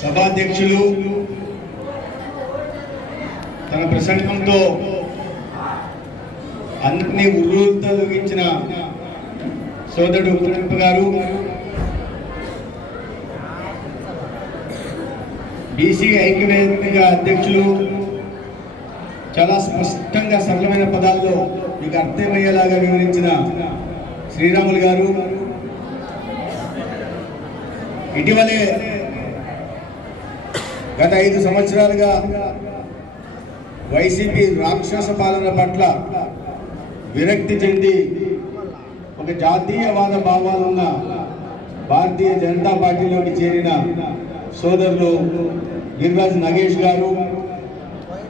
సభాధ్యక్షులు తన ప్రసంగంతో అందరినీ ఉర్రూతలూగించిన సోదరుడు కుటుంబ గారు, బీసీ ఐక్యవేదిక అధ్యక్షులు చాలా స్పష్టంగా సరళమైన పదాల్లో మీకు అర్థమయ్యేలాగా వివరించిన శ్రీరాములు గారు, ఇటీవలే గత 5 సంవత్సరాలుగా వైసీపీ రాక్షస పాలన పట్ల విరక్తి చెంది ఒక జాతీయవాద భావాలున్న భారతీయ జనతా పార్టీలోకి చేరిన సోదరులు గిరిరాజ్ నగేష్ గారు,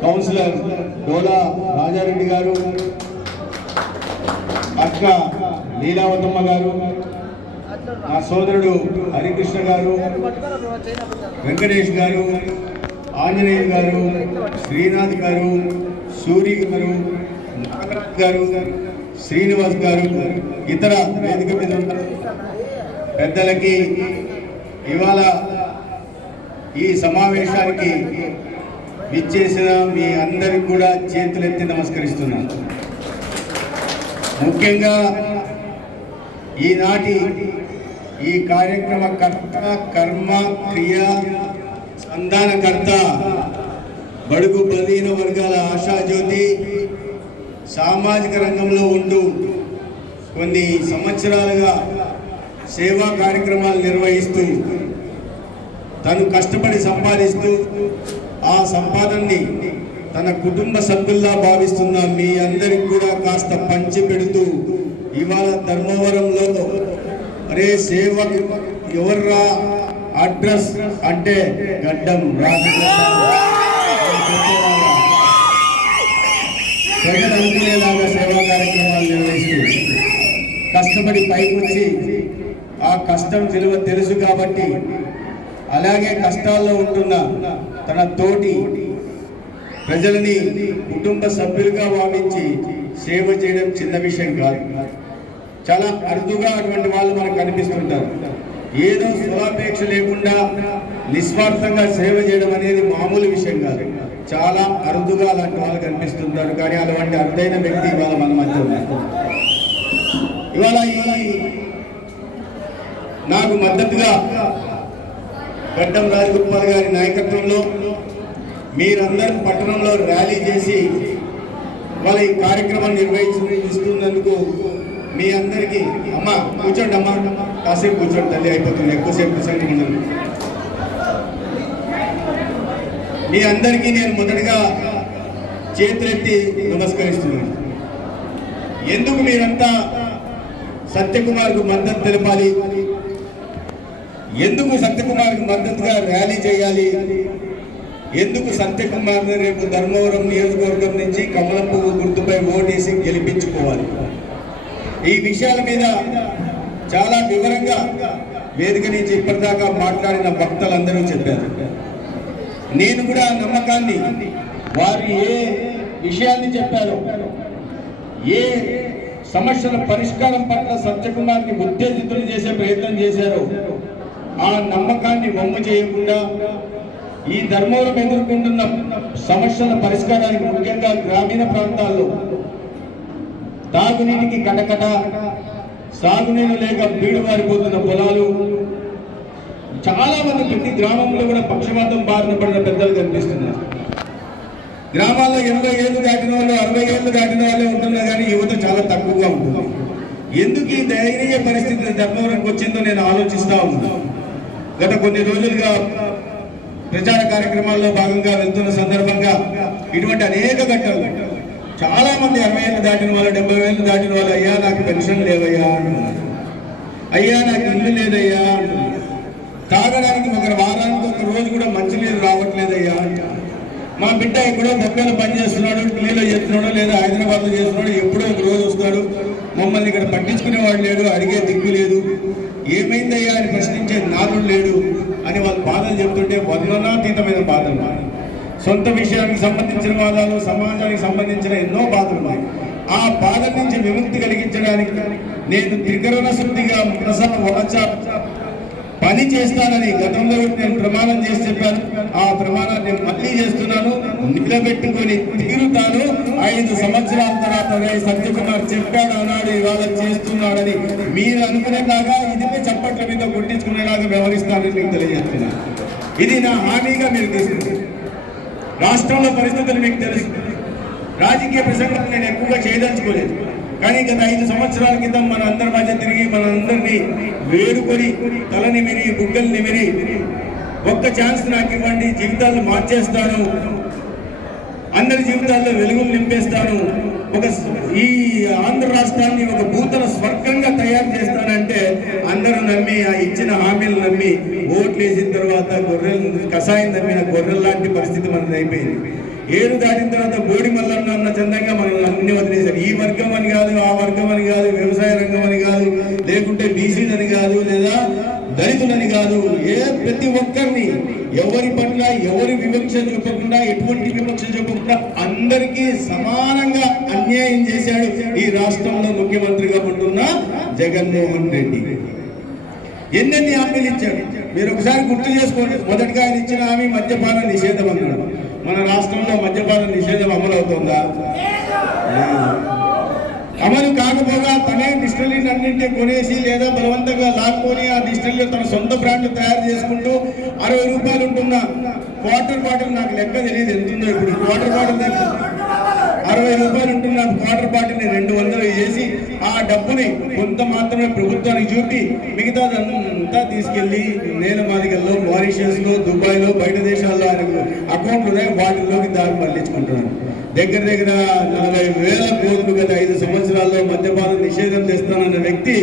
కౌన్సిలర్ డోలా రాజారెడ్డి గారు, అక్క లీలావతమ్మ గారు, నా సోదరుడు హరికృష్ణ గారు, వెంకటేష్ గారు, ఆంజనేయ గారు, శ్రీనాథ్ గారు, సూరి గారు, నాగరాజ్ గారు, శ్రీనివాస్ గారు, ఇతర వేదిక మీద ఉన్న పెద్దలకి ఇవాళ ఈ సమావేశానికి విచ్చేసిన మీ అందరికి కూడా చేతులెత్తి నమస్కరిస్తున్నాను. ముఖ్యంగా ఈనాటి ఈ కార్యక్రమ కర్త, కర్మ, క్రియ, సంధానకర్త, బడుగు బలహీన వర్గాల ఆశాజ్యోతి, సామాజిక రంగంలో ఉంటూ కొన్ని సంవత్సరాలుగా సేవా కార్యక్రమాలు నిర్వహిస్తూ తను కష్టపడి సంపాదిస్తూ ఆ సంపాదనని తన కుటుంబ సభ్యుల్లా భావిస్తున్న మీ అందరికి కూడా కాస్త పంచి పెడుతూ ఇవాళ ధర్మవరంలో అరే సేవ ఎవర్రా అడ్రస్ అంటే గడ్డం ప్రజలు అనుకునేలాగా సేవా కార్యక్రమాలు నిర్వహిస్తూ కష్టపడి పైకి వచ్చి ఆ కష్టం విలువ తెలుసు కాబట్టి అలాగే కష్టాల్లో ఉంటున్న తన తోటి ప్రజలని కుటుంబ సభ్యులుగా భావించి సేవ చేయడం చిన్న విషయం కాదు. చాలా అరుదుగా అటువంటి వాళ్ళు మనకు కనిపిస్తుంటారు. ఏదో స్వలాపేక్ష లేకుండా నిస్వార్థంగా సేవ చేయడం అనేది మామూలు విషయం కాదు. చాలా అరుదుగా అలాంటి వాళ్ళు కనిపిస్తుంటారు. కానీ అలాంటి అరుదైన వ్యక్తి ఇవాళ మన మధ్య ఉన్నారు. ఇవాళ నాకు మద్దతుగా గడ్డం రాజగోపాల్ గారి నాయకత్వంలో మీరందరూ పట్టణంలో ర్యాలీ చేసి వాళ్ళ ఈ కార్యక్రమం నిర్వహిస్తున్నందుకు మీ అందరికీ అమ్మ కూర్చోండి, అమ్మ కాసేపు కూర్చోండి, తల్లి అయిపోతుంది, ఎక్కువసేపు ప్రసంగం ఉండదు. మీ అందరికీ నేను మొదటగా చేతులెత్తి నమస్కరిస్తున్నాను. ఎందుకు మీరంతా సత్యకుమార్కు మద్దతు తెలపాలి, ఎందుకు సత్యకుమార్కి మద్దతుగా ర్యాలీ చేయాలి, ఎందుకు సత్యకుమార్ని రేపు ధర్మవరం నియోజకవర్గం నుంచి కమలం పువ్వు గుర్తుపై ఓటేసి గెలిపించుకోవాలి, ఈ విషయాల మీద చాలా వివరంగా వేదిక నుంచి ఇప్పటిదాకా మాట్లాడిన వక్తలందరూ చెప్పారు. నేను కూడా నమ్మకాన్ని వారు ఏ విషయాన్ని చెప్పారో, ఏ సమస్యల పరిష్కారం పట్ల సత్యకుమార్ని ఉత్తేజితులు చేసే ప్రయత్నం చేశారో ఆ నమ్మకాన్ని వమ్ము చేయకుండా ఈ ధర్మవరం ఎదుర్కొంటున్న సమస్యల పరిష్కారానికి ముఖ్యంగా గ్రామీణ ప్రాంతాల్లో తాగునీటికి కటకట, సాగునీరు లేక బీడు వారిపోతున్న పొలాలు, చాలా మంది ప్రతి గ్రామంలో కూడా పక్షవాతం బారిన పడిన పెద్దలు కనిపిస్తున్నారు. గ్రామాల్లో 80 ఏళ్ళు దాటిన వాళ్ళు, 60 ఏళ్ళు దాటిన వాళ్ళే ఉంటున్నారు. కానీ యువత చాలా తక్కువగా ఉంటుంది. ఎందుకు ఈ దయనీయ పరిస్థితి ధర్మవరంకి వచ్చిందో నేను ఆలోచిస్తూ ఉన్నాను. గత కొన్ని రోజులుగా ప్రచార కార్యక్రమాల్లో భాగంగా వెళ్తున్న సందర్భంగా ఇటువంటి అనేక ఘట్టాలు, చాలా మంది 60 ఏళ్ళు దాటిన వాళ్ళు, 70 ఏళ్ళు దాటిన వాళ్ళు, అయ్యా నాకు పెన్షన్ లేవయ్యా అంటున్నారు, అయ్యా నాకు ఇల్లు లేదయ్యా అంటున్నారు, తాగడానికి ఒక వారానికి ఒక రోజు కూడా మంచినీళ్ళు రావట్లేదయ్యా అంటున్నారు, మా బిడ్డ ఎక్కడో బొక్కలు పని చేస్తున్నాడు, ఢిల్లీలో చేస్తున్నాడు, లేదా హైదరాబాద్లో చేస్తున్నాడు, ఎప్పుడో ఒక రోజు వస్తాడు, మమ్మల్ని ఇక్కడ పట్టించుకునేవాడు లేడు, అడిగే దిక్కు లేదు, ఏమైందయ్యా అని ప్రశ్నించే నాదుడు లేడు అని వాళ్ళు బాధలు చెప్తుంటే వర్ణనాతీతమైన బాధలు. సొంత విషయానికి సంబంధించిన బాధలు, సమాజానికి సంబంధించిన ఎన్నో బాధలు ఉన్నాయి. ఆ బాధ నుంచి విముక్తి కలిగించడానికి నేను త్రికరణ శుద్ధిగా మనస వాచ పని చేస్తానని గతంలో నేను ప్రమాణం చేసి చెప్పాను. ఆ ప్రమాణాన్ని మళ్ళీ చేస్తున్నాను, నిలబెట్టుకొని తీరుతాను. 5 సంవత్సరాల తర్వాత సత్యకుమార్ చెప్పాడు అన్నాడు, ఇవాళ చేస్తున్నాడని మీరు అనుకునేలాగా ఇది చప్పట్ల మీద కొట్టించుకునేలాగా వ్యవహరిస్తానని మీకు తెలియజేస్తున్నాను. ఇది నా హామీగా మీరు తీసుకుంటారు. రాష్ట్రంలో పరిస్థితులు మీకు తెలుసు. రాజకీయ ప్రసంగాలు నేను ఎక్కువగా చేయదలుచుకోలేదు, కానీ గత 5 సంవత్సరాల క్రితం మన అందరి మధ్య తిరిగి మనందరినీ వేడుకొని తలని మిరి బుగ్గల్ని మిరి ఒక్క ఛాన్స్ నాకు ఇవ్వండి, జీవితాలను మార్చేస్తాను, అందరి జీవితాల్లో వెలుగులు నింపేస్తాను, ఈ ఆంధ్ర రాష్ట్రాన్ని ఒక భూతల స్వర్గంగా తయారు చేస్తానంటే అందరూ నమ్మి ఆ ఇచ్చిన హామీలు నమ్మి ఓట్లు వేసిన తర్వాత కషాయం నమ్మిన గొర్రెల లాంటి పరిస్థితి మనది అయిపోయింది. ఏరు దాటిన తర్వాత బోడి మల్లన్న అన్న చందంగా మనల్ని అన్ని వదిలేశారు. ఈ వర్గం అని కాదు, ఆ వర్గం అని కాదు, వ్యవసాయ రంగం అని కాదు, లేకుంటే బీసీలని కాదు, లేదా దళితులని కాదు, ప్రతి ఒక్కరిని ఎవరి పట్ల ఎవరి వివక్ష చూపకుండా, ఎటువంటి వివక్ష చూపకుండా అందరికీ సమానంగా అన్యాయం చేశాడు ఈ రాష్ట్రంలో ముఖ్యమంత్రిగా ఉంటున్న జగన్మోహన్ రెడ్డి. ఎన్నెన్ని హామీలు ఇచ్చాడు మీరు ఒకసారి గుర్తు చేసుకోండి. మొదటిగా ఆయన ఇచ్చిన హామీ మద్యపాన నిషేధం అన్నాడు. మన రాష్ట్రంలో మద్యపాన నిషేధం అమలు అవుతుందా? అమలు కాకపోగా తనే డిస్టిలరీలు అన్నింటినీ కొనేసి లేదా బలవంతంగా లాక్కొని ఆ డిస్టిలరీలో తన సొంత బ్రాండ్లు తయారు చేసుకుంటూ 60 రూపాయలు ఉంటున్న క్వార్టర్ బాటిల్, నాకు లెక్క తెలియదు ఎంతుందో ఇప్పుడు క్వార్టర్ బాటిల్ దగ్గర 60 రూపాయలు ఉంటున్న క్వార్టర్ బాటిల్ని 200 చేసి ఆ డబ్బుని కొంత మాత్రమే ప్రభుత్వానికి చూపి మిగతాదంతా తీసుకెళ్లి నేలమాలిగల్లో, మారిషియస్లో, దుబాయ్లో, బయట దేశాల్లో ఆయనకు అకౌంట్లు ఉన్నాయి, వాటిల్లోకి దారి మళ్లించుకుంటున్నాను. దగ్గర 40,000 కోట్లు గత 5 సంవత్సరాల్లో మద్యపానం నిషేధం చేస్తానన్న వ్యక్తి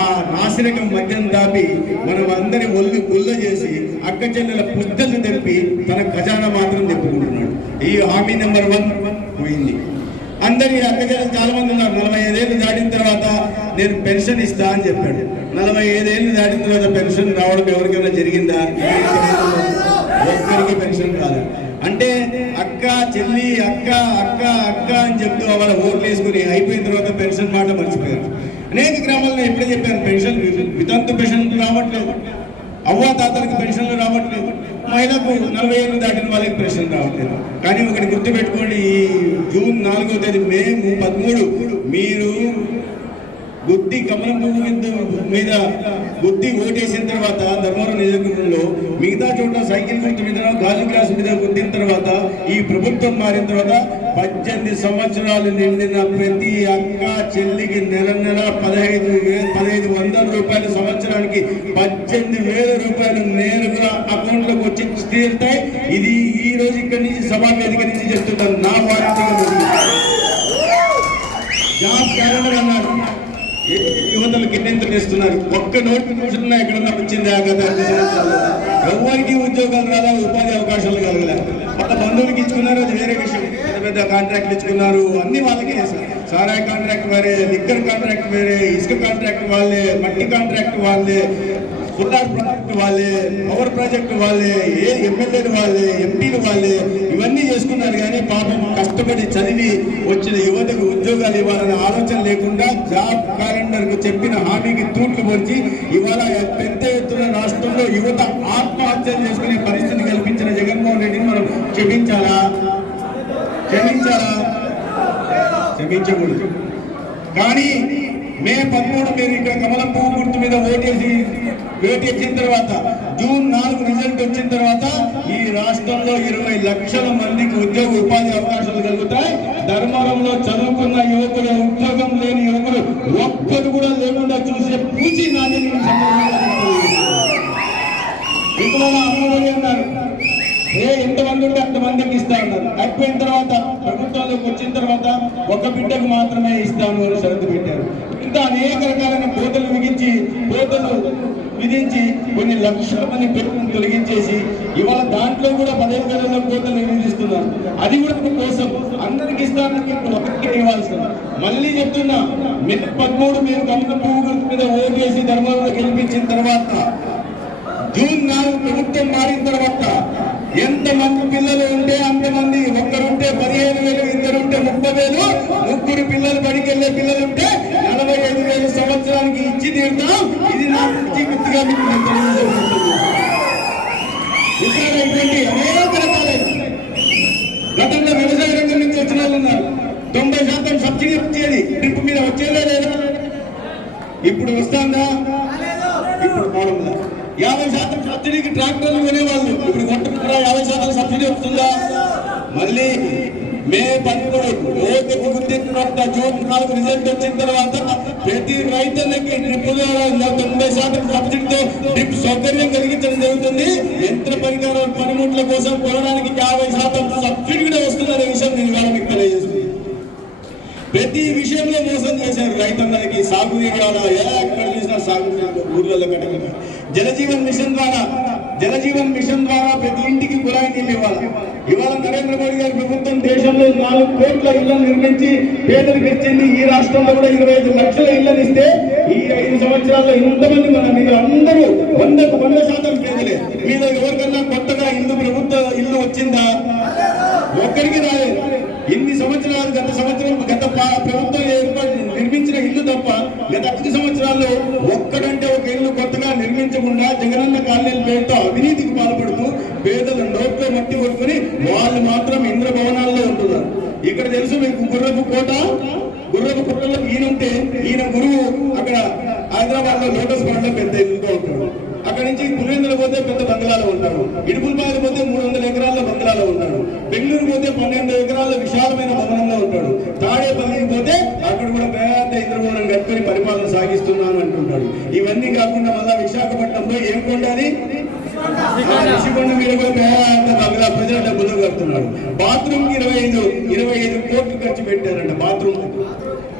ఆ నాసిరకం మద్యం దాపి మనం అందరి ఒళ్ళు గుల్ల చేసి అక్క చెల్లెల పుస్తలు తెప్పి తన ఖజానా మాత్రం తెప్పుకుంటున్నాడు. ఈ హామీ నెంబర్ 1 పోయింది. అందరి అక్క చెల్లెలు చాలా మంది ఉన్నారు. 45 ఏళ్ళు దాటిన తర్వాత నేను పెన్షన్ ఇస్తా అని చెప్పాడు. 45 ఏళ్ళు దాటిన తర్వాత పెన్షన్ రావడం ఎవరికైనా జరిగిందా? ఒక్కరికి పెన్షన్ రాదు. అంటే అక్క చెల్లి అక్క అక్క అక్క అని చెప్తూ వాళ్ళ ఓట్లు వేసుకుని అయిపోయిన తర్వాత పెన్షన్ మాట మర్చిపోయారు. అనేక గ్రామాల్లో ఎప్పుడే చెప్పాను, పెన్షన్ వితంతు పెన్షన్లు రావట్లేదు, అవ్వ తాతలకు పెన్షన్లు రావట్లేదు, మహిళకు 40 ఏళ్ళు దాటిన వాళ్ళకి పెన్షన్ రావట్లేదు. కానీ ఒకటి గుర్తుపెట్టుకోండి, ఈ జూన్ 4వ తేదీ మే 13 మీరు గుత్తి కమలం పువ్వు మీద గుత్తి ఓటేసిన తర్వాత ధర్మవరం నియోజకవర్గంలో మిగతా చోట్ల సైకిల్ గుర్తు మీద, గాజు గ్లాస్ మీద గుద్దిన తర్వాత ఈ ప్రభుత్వం మారిన తర్వాత 18 సంవత్సరాలు నిండిన ప్రతి అక్క చెల్లికి నెల 1,500 రూపాయలు, సంవత్సరానికి 18,000 రూపాయలు నేరుగా అకౌంట్లోకి వచ్చి తీరుతాయి. ఇది ఈ రోజు ఇక్కడి నుంచి సభా వేదిక నుంచి చెప్తున్నాను. నా వారంటీగా జాబ్ క్యాలెండర్ అన్నారు, యువతలకు ఎన్నెంతలు ఇస్తున్నారు. ఒక్క నోటిఫికేషన్ ఎక్కడన్నా వచ్చింది ఎవరికి ఉద్యోగాలు రాదా, ఉపాధి అవకాశాలు కలగలే. వాళ్ళ బంధువులకి ఇచ్చుకున్నారు, అది వేరే విషయం. పెద్ద కాంట్రాక్ట్లు ఇచ్చుకున్నారు, అన్ని వాళ్ళకే చేశారు. సారాయి కాంట్రాక్ట్ వేరే, లిక్కర్ కాంట్రాక్ట్ వేరే, ఇసుక కాంట్రాక్ట్ వాళ్ళే, మట్టి కాంట్రాక్ట్ వాళ్ళే, సోలార్ ప్రాజెక్ట్ వాళ్ళే, పవర్ ప్రాజెక్ట్ వాళ్ళే, ఎమ్మెల్యేలు వాళ్ళే, ఎంపీలు వాళ్ళే, ఇవన్నీ చేసుకున్నారు. కానీ పాపం కష్టపడి చదివి వచ్చిన యువతకు ఉద్యోగాలు ఇవ్వాలనే ఆలోచన లేకుండా జాబ్ క్యాలెండర్కు చెప్పిన హామీకి తూట్లు పొడిచి ఇవాళ పెద్ద ఎత్తున రాష్ట్రంలో యువత ఆత్మహత్యలు చేసుకునే పరిస్థితి కల్పించిన జగన్మోహన్ రెడ్డిని మనం క్షమించాలా? క్షమించకూడదు. కానీ మే 13 మీరు ఇక్కడ కమలం పువ్వు గుర్తు మీద ఓటేసిన తర్వాత జూన్ 4 రిజల్ట్ వచ్చిన తర్వాత ఈ రాష్ట్రంలో 20 లక్షల మందికి ఉద్యోగ ఉపాధి అవకాశాలు కలుగుతాయి. ధర్మవరంలో చదువుకున్న యువకులు, ఉద్యోగం లేని యువకులు ఒక్కరు కూడా లేకుండా చూసే పూచి నాది అమ్మఒడి అన్నారు. ఎంతమంది ఉంటే అంతమందికి ఇస్తా ఉన్నారు. అయిపోయిన తర్వాత ప్రభుత్వంలోకి వచ్చిన తర్వాత ఒక బిడ్డకు మాత్రమే ఇస్తాను అని షరతు పెట్టారు. ఇంకా అనేక రకాలైన కోతలు విధించి కొన్ని లక్షల మంది పేర్లను తొలగించేసి ఇవాళ దాంట్లో కూడా 15 గంటల కోతలు విధిస్తున్నారు. అది కూడా కోసం అందరికి ఇస్తానని ఒకరికి ఇవ్వాల్సిన. మళ్ళీ చెప్తున్నా, మే 13 మీరు కమలం పువ్వు గుర్తు మీద ఓటు వేసి ధర్మంలో గెలిపించిన తర్వాత జూన్ 4 ప్రభుత్వం మారిన తర్వాత ఎంతమంది పిల్లలు ఉంటే అంతమంది, ఒక్కరుంటే 15,000, ఇద్దరుంటే 30,000, ముగ్గురు పిల్లలు బడికెళ్లే పిల్లలుంటే 45,000 సంవత్సరానికి ఇచ్చి తీరుతాం. ఇది నా గుర్తుగా మీకు నేను తెలియజేస్తున్నాను. ఇటువంటి అనేక రకాలైన గతంలో వ్యవసాయ రంగం నుంచి వచ్చిన వాళ్ళు ఉన్నారు. 90% సబ్సిడీ వచ్చేది, డ్రిప్ మీద వచ్చేదే లేదా? ఇప్పుడు వస్తుందా? ఇప్పుడు పోవడంలా. 50% సబ్సిడీకి ట్రాక్టర్లు కొనేవాళ్ళు ఇప్పుడు కొట్టుకుంటారా? 50% సబ్సిడీ వస్తుందా? మళ్ళీ మే 13 లోకేష్ గుర్తించిన జూన్ 4 రిజల్ట్ వచ్చిన తర్వాత ప్రతి రైతులకి డ్రిప్ ద్వారా 90% సబ్సిడీతో డ్రిప్ సౌకర్యం కలిగించడం జరుగుతుంది. యంత్ర పరికరాల పనిముట్ల కోసం కొనడానికి 50% సబ్సిడీ కూడా వస్తుందనే విషయం నేను ఇవాళ మీకు తెలియజేస్తుంది. ప్రతి విషయంలో మోసం చేశారు రైతన్నలకి. సాగునీరు ఎక్కడ చూసినా సాగునీరు ఊర్లలో కట్టగల జలజీవన్ మిషన్ ద్వారా ప్రతి ఇంటికి కుళాయి నీళ్ళు ఇవాళ నరేంద్ర మోడీ గారి ప్రభుత్వం దేశంలో 4 కోట్ల ఇళ్లను నిర్మించి పేదలకు ఇచ్చింది. ఈ రాష్ట్రంలో కూడా 25 లక్షల ఇళ్లను ఇస్తే ఈ 5 సంవత్సరాల్లో ఇంతమంది మీరు అందరూ 100% పేదలే. మీద ఎవరికన్నా కొత్తగా ప్రభుత్వ ఇల్లు వచ్చిందా? ఒక్కడికి రాలేదు. ఇన్ని సంవత్సరాలు గత ప్రభుత్వం నిర్మించిన ఇల్లు తప్ప గత 5 సంవత్సరాల్లో ఒక్కడంటే ఒక ఇల్లు కొత్తగా నిర్మించకుండా జగనన్న కాలనీల పేరుతో అవినీతికి పాల్పడుతూ పేదలు నోట్లో మట్టి కొట్టుకుని వాళ్ళు మాత్రం ఇంద్ర భవనాల్లో ఉంటున్నారు. ఇక్కడ తెలుసు మీకు గుర్రపు కోటలో ఈయన గురువు అక్కడ హైదరాబాద్ లో లోటస్ పాండ్ లో పెద్ద ఇల్లుగా ఉంటాడు. అక్కడి నుంచి పులివెందులు పోతే పెద్ద బంగ్లాలో ఉంటాడు. ఇడుపులపాయలు పోతే 300 ఎకరాల్లో బంగ్లాలో ఉంటాడు. బెంగళూరు పోతే 12 ఎకరాల్లో విశాలమైన భవనంలో ఉంటాడు. తాడేపల్లికి పోతే అక్కడ కూడా పెద్ద ఇంద్రభవనం కట్టుకుని పరిపాలన సాగిస్తున్నాను అంటుంటాడు. ఇవన్నీ కాకుండా మళ్ళా విశాఖపట్నంలో ఏం కొండాలి, ఋషికొండ మీద కూడా పెద్ద బంగ్లా ప్రజల డబ్బులు కడుతున్నాడు. బాత్రూమ్ కి 25 కోట్లు ఖర్చు పెట్టారంట. బాత్రూమ్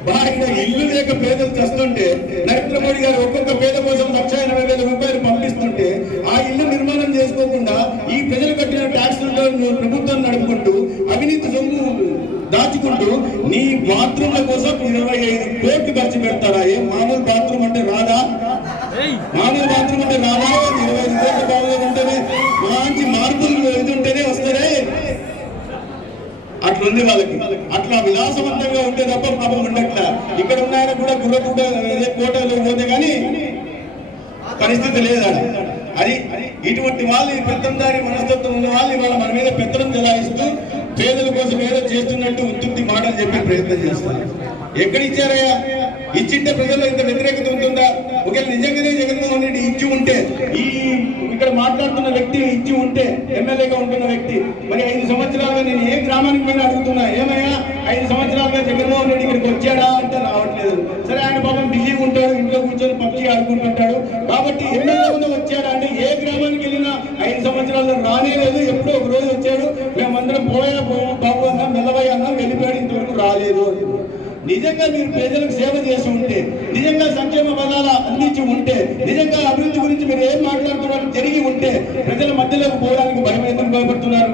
బాగా ఇల్లు లేక పేదలు చేస్తుంటే నరేంద్ర మోడీ గారు ఒక్కొక్క పేద కోసం 1,80,000 రూపాయలు పంపిస్తుంటే ఆ ఇల్లు నిర్మాణం చేసుకోకుండా ఈ ప్రజలు కట్టిన ట్యాక్సులతో ప్రభుత్వం నడుపుకుంటూ అవినీతి సొమ్ము దాచుకుంటూ నీ బాత్రూమ్ల కోసం 25 కోట్లు ఖర్చు పెడతారా? ఏం మామూలు బాత్రూమ్ అంటే రాదా? 25 కోట్ల బాగా ఉంటేనే మంచి మార్పులు ఇది ఉంటేనే వస్తారే. అట్లుంది వాళ్ళకి. అట్లా విలాసవంతంగా ఉంటే తప్ప పాపం ఉండట్లా. ఇక్కడ ఉన్నాయన కూడా కోటలో పోతే కానీ పరిస్థితి లేదా? అది ఇటువంటి వాళ్ళు పెత్తందారి మనస్తత్వం ఉన్న వాళ్ళు ఇవాళ మన మీద పెత్తనం చెలాయిస్తూ పేదల కోసం ఏదో చేస్తున్నట్టు ఉత్తుత్తి మాటలు చెప్పే ప్రయత్నం చేస్తారు. ఎక్కడిచ్చారయ్యా? ఇచ్చింటే ప్రజల్లో ఇంత వ్యతిరేకత ఉంటుందా? ఒకవేళ నిజంగానే జగన్మోహన్ రెడ్డి ఇచ్చి ఉంటే, ఇక్కడ మాట్లాడుతున్న వ్యక్తి ఇచ్చి ఉంటే, ఎమ్మెల్యేగా ఉంటున్న వ్యక్తి మరి 5 సంవత్సరాలుగా నేను ఏ గ్రామానికి పోయినా అడుగుతున్నా, ఏమయ్యా 5 సంవత్సరాలుగా జగన్మోహన్ రెడ్డి ఇక్కడికి వచ్చాడా అంటే రావట్లేదు. సరే, ఆయన పాపం బిజీగా ఉంటాడు, ఇంట్లో కూర్చొని పబ్జీ ఆడుకుంటుంటాడు కాబట్టి ఎమ్మెల్యేగా వచ్చాడా అంటే ఏ గ్రామానికి వెళ్ళినా 5 సంవత్సరాల్లో రానే లేదు. ఎప్పుడో ఒక రోజు వచ్చాడు, మేమందరం పోయా బాబు అన్నా మెల్లవయ్య అన్నా వెళ్ళిపోయాడు, ఇంతవరకు రాలేదు. నిజంగా మీరు ప్రజలకు సేవ చేసి ఉంటే, నిజంగా సంక్షేమ పదాలు అందించి ఉంటే, నిజంగా అభివృద్ధి గురించి మీరు ఏం మాట్లాడుతున్నారు జరిగి ఉంటే ప్రజల మధ్యలోకి పోవడానికి భయం ఎందుకు భయపడుతున్నారు?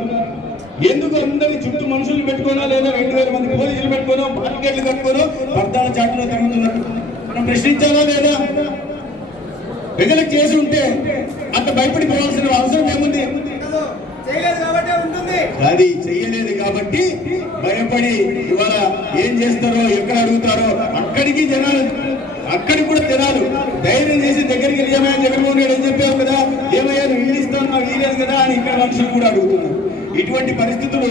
ఎందుకు అందరి చుట్టూ మనుషులు పెట్టుకోనో లేదా 2,000 మంది పోలీసులు పెట్టుకోనో మార్కెట్లు కట్టుకోనో పద్దాల చాటులో తిరుగుతున్నారు? మనం ప్రశ్నించాలా లేదా? ప్రజలకు చేసి ఉంటే అంత భయపడిపోవాల్సిన అవసరం ఏముంది? అది చెయ్యలేదు కాబట్టి భయపడి ఇవాళ ఏం చేస్తారో, ఎక్కడ అడుగుతారో అక్కడికి కూడా జనాలు ధైర్యం చేసి దగ్గరికి ఏమయ్యా జగన్మోహన్ రెడ్డి అని చెప్పావు కదా, ఏమయ్యా నువ్వు ఇల్లు ఇస్తాను నాకు వీలేదు కదా అని ఇక్కడ మనుషులు కూడా అడుగుతున్నారు. ఇటువంటి పరిస్థితులు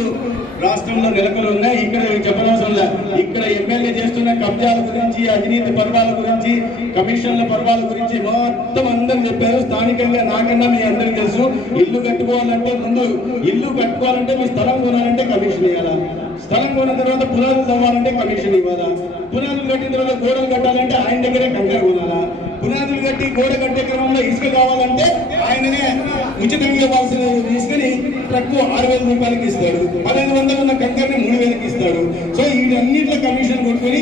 రాష్ట్రంలో నెలకొలు ఉన్నాయి. ఇక్కడ చెప్పనవసరం లేదు. ఇక్కడ ఎమ్మెల్యే చేస్తున్న కబ్జాల గురించి, అవినీతి పర్వాల గురించి, కమిషన్ల పర్వాల గురించి మొత్తం అందరూ చెప్పారు. స్థానికంగా నాకన్నా మీ అందరికీ తెలుసు. ఇల్లు కట్టుకోవాలంటే మీ స్థలం కొనాలంటే కమిషన్ ఇవ్వాలా, స్థలం కొన్న తర్వాత పునాదులు తవ్వాలంటే కమిషన్ ఇవ్వాలా, పునాదులు కట్టిన తర్వాత గోడలు కట్టాలంటే ఆయన దగ్గరే కంకర కొనాలా, పునాదులు కట్టి గోడ కట్టే క్రమంలో ఇసుక కావాలంటే ఆయననే ఉచితంగా ఇవ్వాల్సిన ఇసుకని ట్రక్కు 6,000 రూపాయలకి ఇస్తాడు. 1,500 ఉన్న కంకర్ని 3,000కి ఇస్తాడు. సో వీటన్నింటిలో కమిషన్ కొట్టుకుని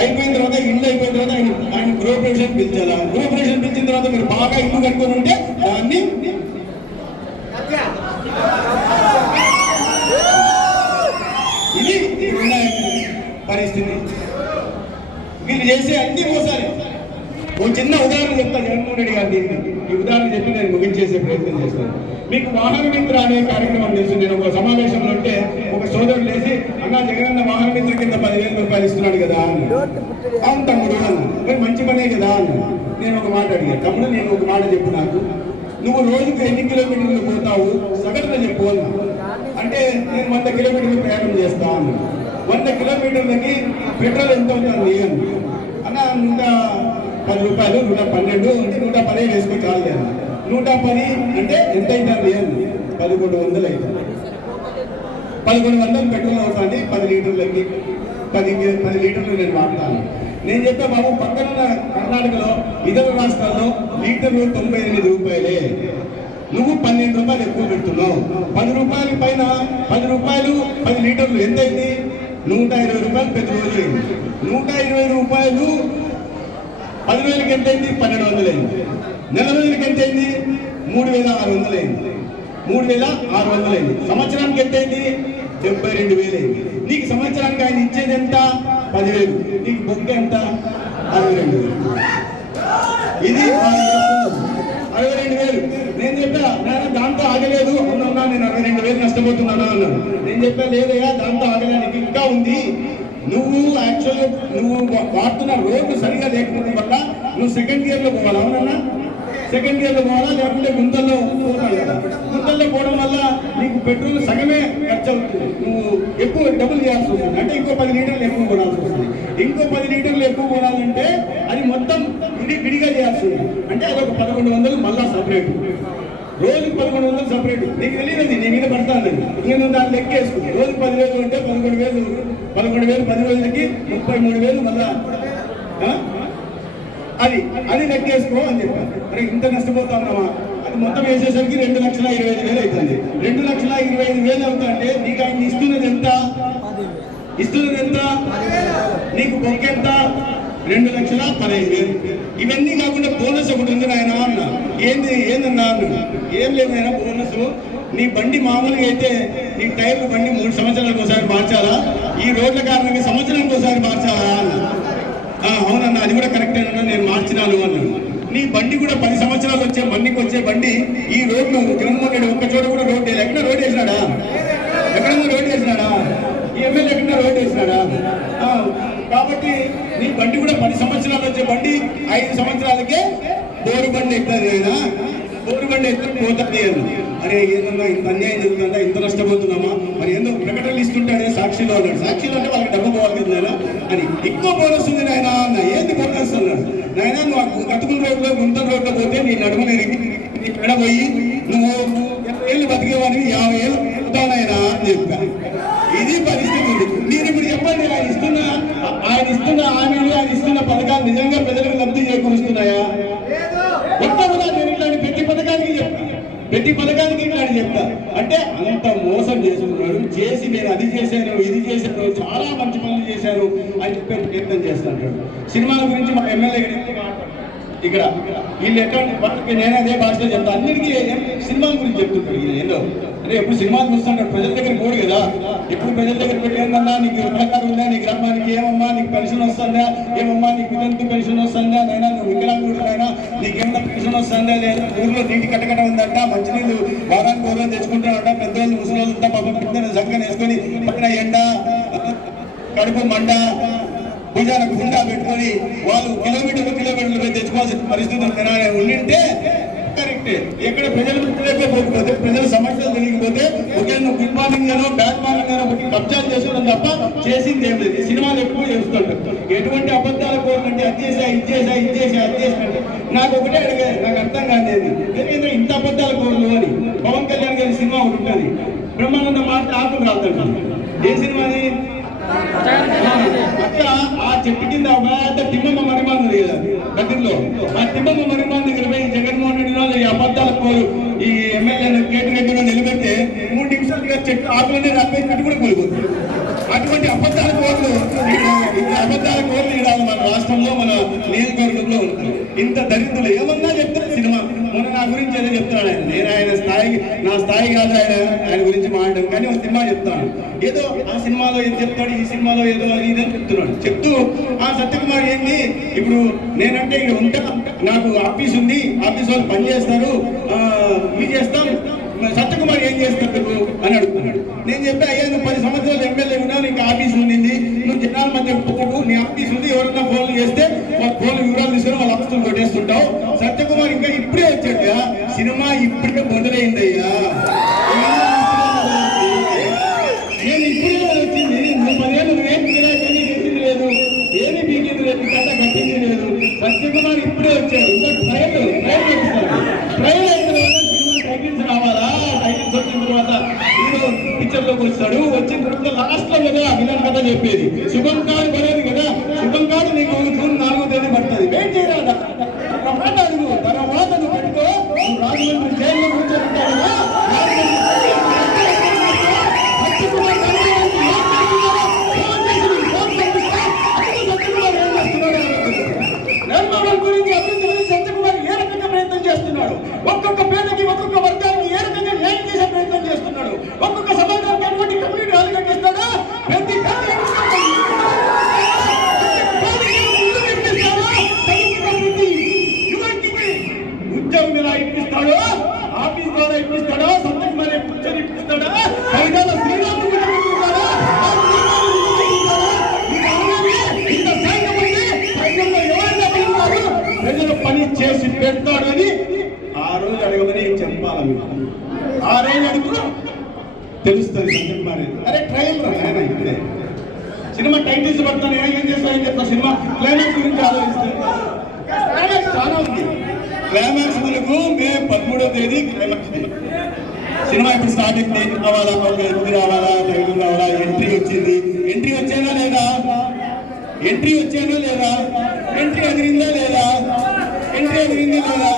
అయిపోయిన తర్వాత ఇల్లు అయిపోయిన తర్వాత ఆయన గృహప్రవేశం పిలిచాలా, గృహప్రవేశం పిలిచిన తర్వాత మీరు బాగా ఇల్లు కట్టుకొని ఉంటే దాన్ని ఇది పరిస్థితి. వీళ్ళు చేసే అన్ని మోసాలే. ఓ చిన్న ఉదాహరణ చెప్తా జగన్మోహన్ రెడ్డి గారు దీనికి. ఈ ఉదాహరణ చెప్పి నేను ముగించేసే ప్రయత్నం చేస్తాను. మీకు వాహన మిత్ర అనే కార్యక్రమం తెలుసు. నేను ఒక సమావేశంలో ఉంటే ఒక సోదరుడు లేచి, అన్నా జగనన్న వాహన మిత్ర కింద 10,000 రూపాయలు ఇస్తున్నాడు కదా అని. అవును తమ్ముడు అన్న, మరి మంచి పనే కదా అన్న. నేను ఒక మాట అడిగాను, తమ్ముడు నేను ఒక మాట చెప్పు, నాకు నువ్వు రోజుకు ఎన్ని కిలోమీటర్లు పోతావు సగటున చెప్పు అన్నా. అంటే నేను 100 కిలోమీటర్లు ప్రయాణం చేస్తా అన్నా. 100 కిలోమీటర్లకి పెట్రోల్ ఎంత అవుతుంది అన్న? 110 రూపాయలు, 112 అంటే 110 వేసుకో చాలు అన్న. 110 అంటే ఎంత అవుతుంది అని? 1100 అవుతుంది. 1100 పెట్రోల్ అవుతుంది 10 లీటర్లకి. 10 లీటర్లు నేను వాడతాను. నేను చెప్పే బాబు, పక్కన కర్ణాటకలో ఇతర రాష్ట్రాల్లో లీటర్లు 98 రూపాయలే. నువ్వు 12 రూపాయలు ఎక్కువ పెడుతున్నావు. 10 రూపాయల పైన 10 రూపాయలు 10 లీటర్లు ఎంతైంది? 120 రూపాయలు ప్రతిరోజు అయింది. 120 రూపాయలు 10,000కి ఎంతైంది? 1,200 అయింది. నెల రోజులకి ఎంతైంది? 3,600 అయింది. 3,600 అయింది. సంవత్సరానికి ఎంతైంది? 72,000 అయింది. నీకు సంవత్సరానికి ఆయన ఇచ్చేది ఎంత? 10,000. నీకు బొక్క ఎంత? 62,000. ఇది 62,000. నేను చెప్పా, నేను దాంతో ఆగలేదు అన్నా, నేను 62,000 నష్టపోతున్నానా అన్నాను. నేను చెప్పా, లేదయ్యా దాంతో ఆగలేదు, ఇంకా ఉంది. నువ్వు యాక్చువల్గా నువ్వు వాడుతున్న రోడ్డు సరిగా లేకపోతే వల్ల నువ్వు సెకండ్ గేర్లో పోవాలి. అవునన్నా, సెకండ్ గేర్లో పోవాలా, లేకుంటే గుంతల్లో పోతావు కదా. గుంతల్లో పోవడం వల్ల నీకు పెట్రోల్ సగమే ఖర్చు అవుతుంది. నువ్వు ఎక్కువ డబుల్ చేయాల్సి వస్తుంది. అంటే ఇంకో 10 లీటర్లు ఎక్కువ కొనాల్సి వస్తుంది. ఇంకో 10 లీటర్లు ఎక్కువ కొనాలంటే అది మొత్తం విడిగా చేయాల్సి ఉంది. అంటే అదొక 1100 మళ్ళా సపరేట్. రోజుకి 1100 సపరేట్. నీకు తెలియదు, నీ మీద పడతాను. నేను దాన్ని లెక్క వేసుకుంటాను. రోజుకి 10,000 అంటే 11,000. 10 రోజులకి 33,000 మళ్ళా. అది లెక్కేసుకో అని చెప్పాను. అరే ఇంత నష్టపోతామా? అది మొత్తం వేసేసరికి 2,25,000 అవుతుంది. 2,25,000 అవుతుంటే నీకు ఆయన ఇస్తున్నది ఎంత? నీకు బొక్క ఎంత? 2,15,000. ఇవన్నీ కాకుండా బోనస్ ఒకటి ఉంది నాయన అన్న. ఏందన్నా అన్న? ఏం లేదు నాయన, బోనస్ నీ బండి మామూలుగా అయితే నీ టైర్లు బండి 3 సంవత్సరాలకు ఒకసారి మార్చాలా, ఈ రోడ్ల కారణంగా సంవత్సరానికి ఒకసారి మార్చాలా అన్న. అవునన్నా, అది కూడా కరెక్ట్ అయినా, నేను మార్చినాను అన్నాడు. నీ బండి కూడా 10 సంవత్సరాలు వచ్చే బండికి వచ్చే బండి ఈ రోడ్లు జగన్మోహన్ రెడ్డి ఒక్క చోట కూడా రోడ్డు ఎక్కడ రోడ్డు వేసినాడా? ఎక్కడన్నా రోడ్డు వేసినాడా? ఈ ఎమ్మెల్యే ఎక్కడ రోడ్డు వేసినాడా? కాబట్టి నీ బండి కూడా 10 సంవత్సరాలు వచ్చే బండి 5 సంవత్సరాలకే బోరు బండి ఎక్కుతుంది అయినా, బోరు బండి ఎక్కువ పోతుంది అని. అరే ఏందన్నా ఇంత అన్యాయం జరుగుతుందా, ఇంత నష్టపోతున్నామా? మరి ఏందో ప్రకటనలు ఇస్తుంటాడే సాక్షిలో అన్నాడు. సాక్షిలో అంటే వాళ్ళకి డబ్బు పోవాలి కదా అని. ఎక్కువ బోనస్ ఉంది నాయన అన్న. ఏంది బోనస్ అన్నాడు. నాయన నువ్వు గతుకుల రోడ్లో గుంతల రోడ్లో పోతే నీ నడుమని నీ పెడ పోయి నువ్వు 20 ఏళ్ళు బతికేవాడివి 50 ఏళ్ళు అవుతావునాయనా అని చెప్పాను. ఇది పరిస్థితి ఉంది. మీరు ఇప్పుడు చెప్పండి, ఆయన ఇస్తున్న హామీలు, ఆయన ఇస్తున్న పథకాలు నిజంగా ప్రజలకు లబ్ధి చేకూరుస్తున్నాయా? ఒక్క కూడా నేను ఇట్లాంటి ప్రతి పథకానికి ఇట్లాంటి చెప్తా. అంటే అంత మోసం చేసుకున్నాడు. చేసి నేను అది చేశాను, ఇది చేశాను, చాలా మంచి పనులు చేశాను అని చెప్పే ప్రయత్నం చేస్తాను. సినిమాల గురించి మా ఎమ్మెల్యే ఇక్కడ వీళ్ళు ఎట్లాంటి నేను అదే భాషలో చెప్తాను. అన్నిటికీ సినిమాల గురించి చెప్తుంటాడు. ఏందో అంటే ఎప్పుడు సినిమాలు చూస్తుంటాడు, ప్రజల దగ్గర పోడు కదా. ఎప్పుడు ప్రజల దగ్గర పెట్టి ఏందన్నా నీకు రుణకారు ఉందా, నీ గ్రామానికి ఏమమ్మా నీకు పెన్షన్ వస్తుందా, ఏమమ్మా నీకు వితంతు పెన్షన్ వస్తుందా, నైనా నువ్వు వికలాంగుడినైనా నీకేమన్నా పెన్షన్ వస్తుందా, లేదా ఊర్లో నీటి కట్టకట ఉందంట, మంచినీళ్ళు వారానికి రోజు తెచ్చుకుంటాడంట, పెద్దవాళ్ళు ముసలింతా పాపం పెద్ద సంఖ్య వేసుకొని పక్కన ఎండ కడుపు మంట భుజాలకు గుండా పెట్టుకొని వాళ్ళు కిలోమీటర్లు తెచ్చుకోవాల్సిన పరిస్థితి ఉండింటే కరెక్టే. ఎక్కడ ప్రజలు పోకపోతే, ప్రజల సమస్యలు తెలియకపోతే ఒకే నువ్వు గుడ్ మార్నింగ్ గానో బ్యాడ్ మార్నింగ్ గానో ఒకటి కబ్జాలు చేసుకోవడం తప్ప చేసింది ఏం లేదు. సినిమాలు ఎక్కువ చేస్తుంటారు. ఎటువంటి అబద్ధాలు కోరుకుంటే అది చేసినట్టు నాకు ఒకటే అడిగారు, నాకు అర్థం కాలేదు ఎందుకంటే ఇంత అబద్ధాలు కోరులు అని. పవన్ కళ్యాణ్ గారి సినిమా ఒకటి ఉంటుంది, బ్రహ్మానంద మాట ఆకులు రాదండి. ఏ సినిమాని? అక్కడ ఆ చెట్టు కింద ఒక తిమ్మమ్మ మరిమాన్ ఉంది కదా దగ్గరలో, ఆ తిమ్మమ్మ మరిమాన్ దగ్గర పోయి జగన్మోహన్ రెడ్డి ఈ అబద్ధాల కోరు ఈ ఎమ్మెల్యేను కేటీరెడ్డిలో నిలబెడితే 3 నిమిషాలుగా చెట్టు ఆకులనే రాకపోయినట్టు కూడా కూలిపోతుంది. అటువంటి అబద్ధాల కోర్లు మన రాష్ట్రంలో మన నియోజకవర్గంలో ఉంటాయి. ఇంత దరిద్రులు ఏమన్నా చెప్తారు. సినిమా మొన్న నా గురించి ఏదో చెప్తున్నాడు ఆయన. నేను ఆయన స్థాయికి నా స్థాయి కాదు ఆయన గురించి మాట్లాడడం. కానీ ఒక సినిమా చెప్తాను, ఏదో ఆ సినిమాలో ఏదో చెప్తాడు, ఈ సినిమాలో ఏదో అది ఇదని చెప్తున్నాడు. చెప్తూ ఆ సత్యకుమార్ ఏంటి, ఇప్పుడు నేనంటే ఇక్కడ ఉంటా, నాకు ఆఫీస్ ఉంది, ఆఫీస్ వాళ్ళు పని చేస్తారు, ఇవి చేస్తాం, సత్యకుమార్ ఏం చేస్తాడు అని అడుగుతున్నాడు. నేను చెప్పి అయ్యా నువ్వు 10 సంవత్సరాలు ఎమ్మెల్యే ఉన్నావు, నీకు ఆఫీస్ ఉండింది, నువ్వు జనాల మధ్య పోవు, నీ ఆఫీస్ ఉంది, ఎవరన్నా ఫోన్లు చేస్తే వాళ్ళ ఫోన్లు వివరాలు తీసుకుని వాళ్ళ ఆఫీసులు కొట్టేస్తుంటావు. సత్యకుమార్ ఇంకా ఇప్పుడే వచ్చాడుగా, సినిమా ఇప్పుడే మొదలైందయ్యా, నేను ఇప్పుడే వచ్చింది, నువ్వు 10 ఏళ్ళు ఏం చేసింది లేదు, ఏమి బీకింది లేదు, కథ కట్టింది లేదు. సత్యకుమార్ ఇప్పుడే వచ్చాడు, ఇంకా ట్రైల్ టైటిల్స్ రావాలా, టైటిల్స్ వచ్చిన తర్వాత హీరో పిక్చర్ లోకి వస్తాడు, వచ్చిన తర్వాత లాస్ట్ లో కదా విలన్ కథ చెప్పేది. శుభం కార్డు పడేది కదా, శుభం కార్డు నీకు జూన్ 4వ తేదీ పడుతుంది, వెయిట్ చేయరాదా, తర్వాత అడుగు, తర్వాత నువ్వు పెట్టుకో, నువ్వు రాజమండ్రి జైల్లో కూర్చొని కదా. నిర్మాణం గురించి, అభివృద్ధి గురించి సత్యకుమార్ ఏ రకంగా ప్రయత్నం చేస్తున్నాడు, ఒక్కొక్క పేదకి ఒక్కొక్క వర్గానికి ఏ రకంగా న్యాయం చేసే ప్రయత్నం చేస్తున్నాడు, ఒక్కొక్క సమాజానికి ఎటువంటి కమ్యూనిటీ హాలుగా చేస్తాడా, ప్రతి ఉద్యోగం ఎలా ఇప్పిస్తాడో, ఆఫీస్ ద్వారా ఇప్పిస్తాడా, సత్యకుమార్ కూర్చొని ఇప్పిస్తాడా, పైన శ్రీరాముడు ప్రజలు పని చేసి పెడతాడు అని ఆ రోజు అడగమని చెప్పాలి. ఆ రోజు అడుగు తెలుస్తుంది సత్యకుమార్. అరే ట్రైల్ రాయన ఇప్పుడే సినిమా టైటిల్స్ పడతాను, ఏం చేస్తా సినిమా క్లైమాక్స్ గురించి ఆలోచిస్తాను. క్లైమాక్స్ చాలా ఉంది. క్లైమాక్స్ మనకు మే 13వ తేదీ క్లైమాక్స్ సినిమా ఇప్పుడు స్టార్టింగ్ డేట్ కావాలా, ఒక ఎంట్రీ రావాలా, టైటిల్ రావాలా, ఎంట్రీ వచ్చింది, ఎంట్రీ వచ్చేనా లేదా, ఎంట్రీ వచ్చేనా లేదా, ఎంట్రీ అదిరిందా లేదా, ఎంట్రీ అదిరిందా లేదా.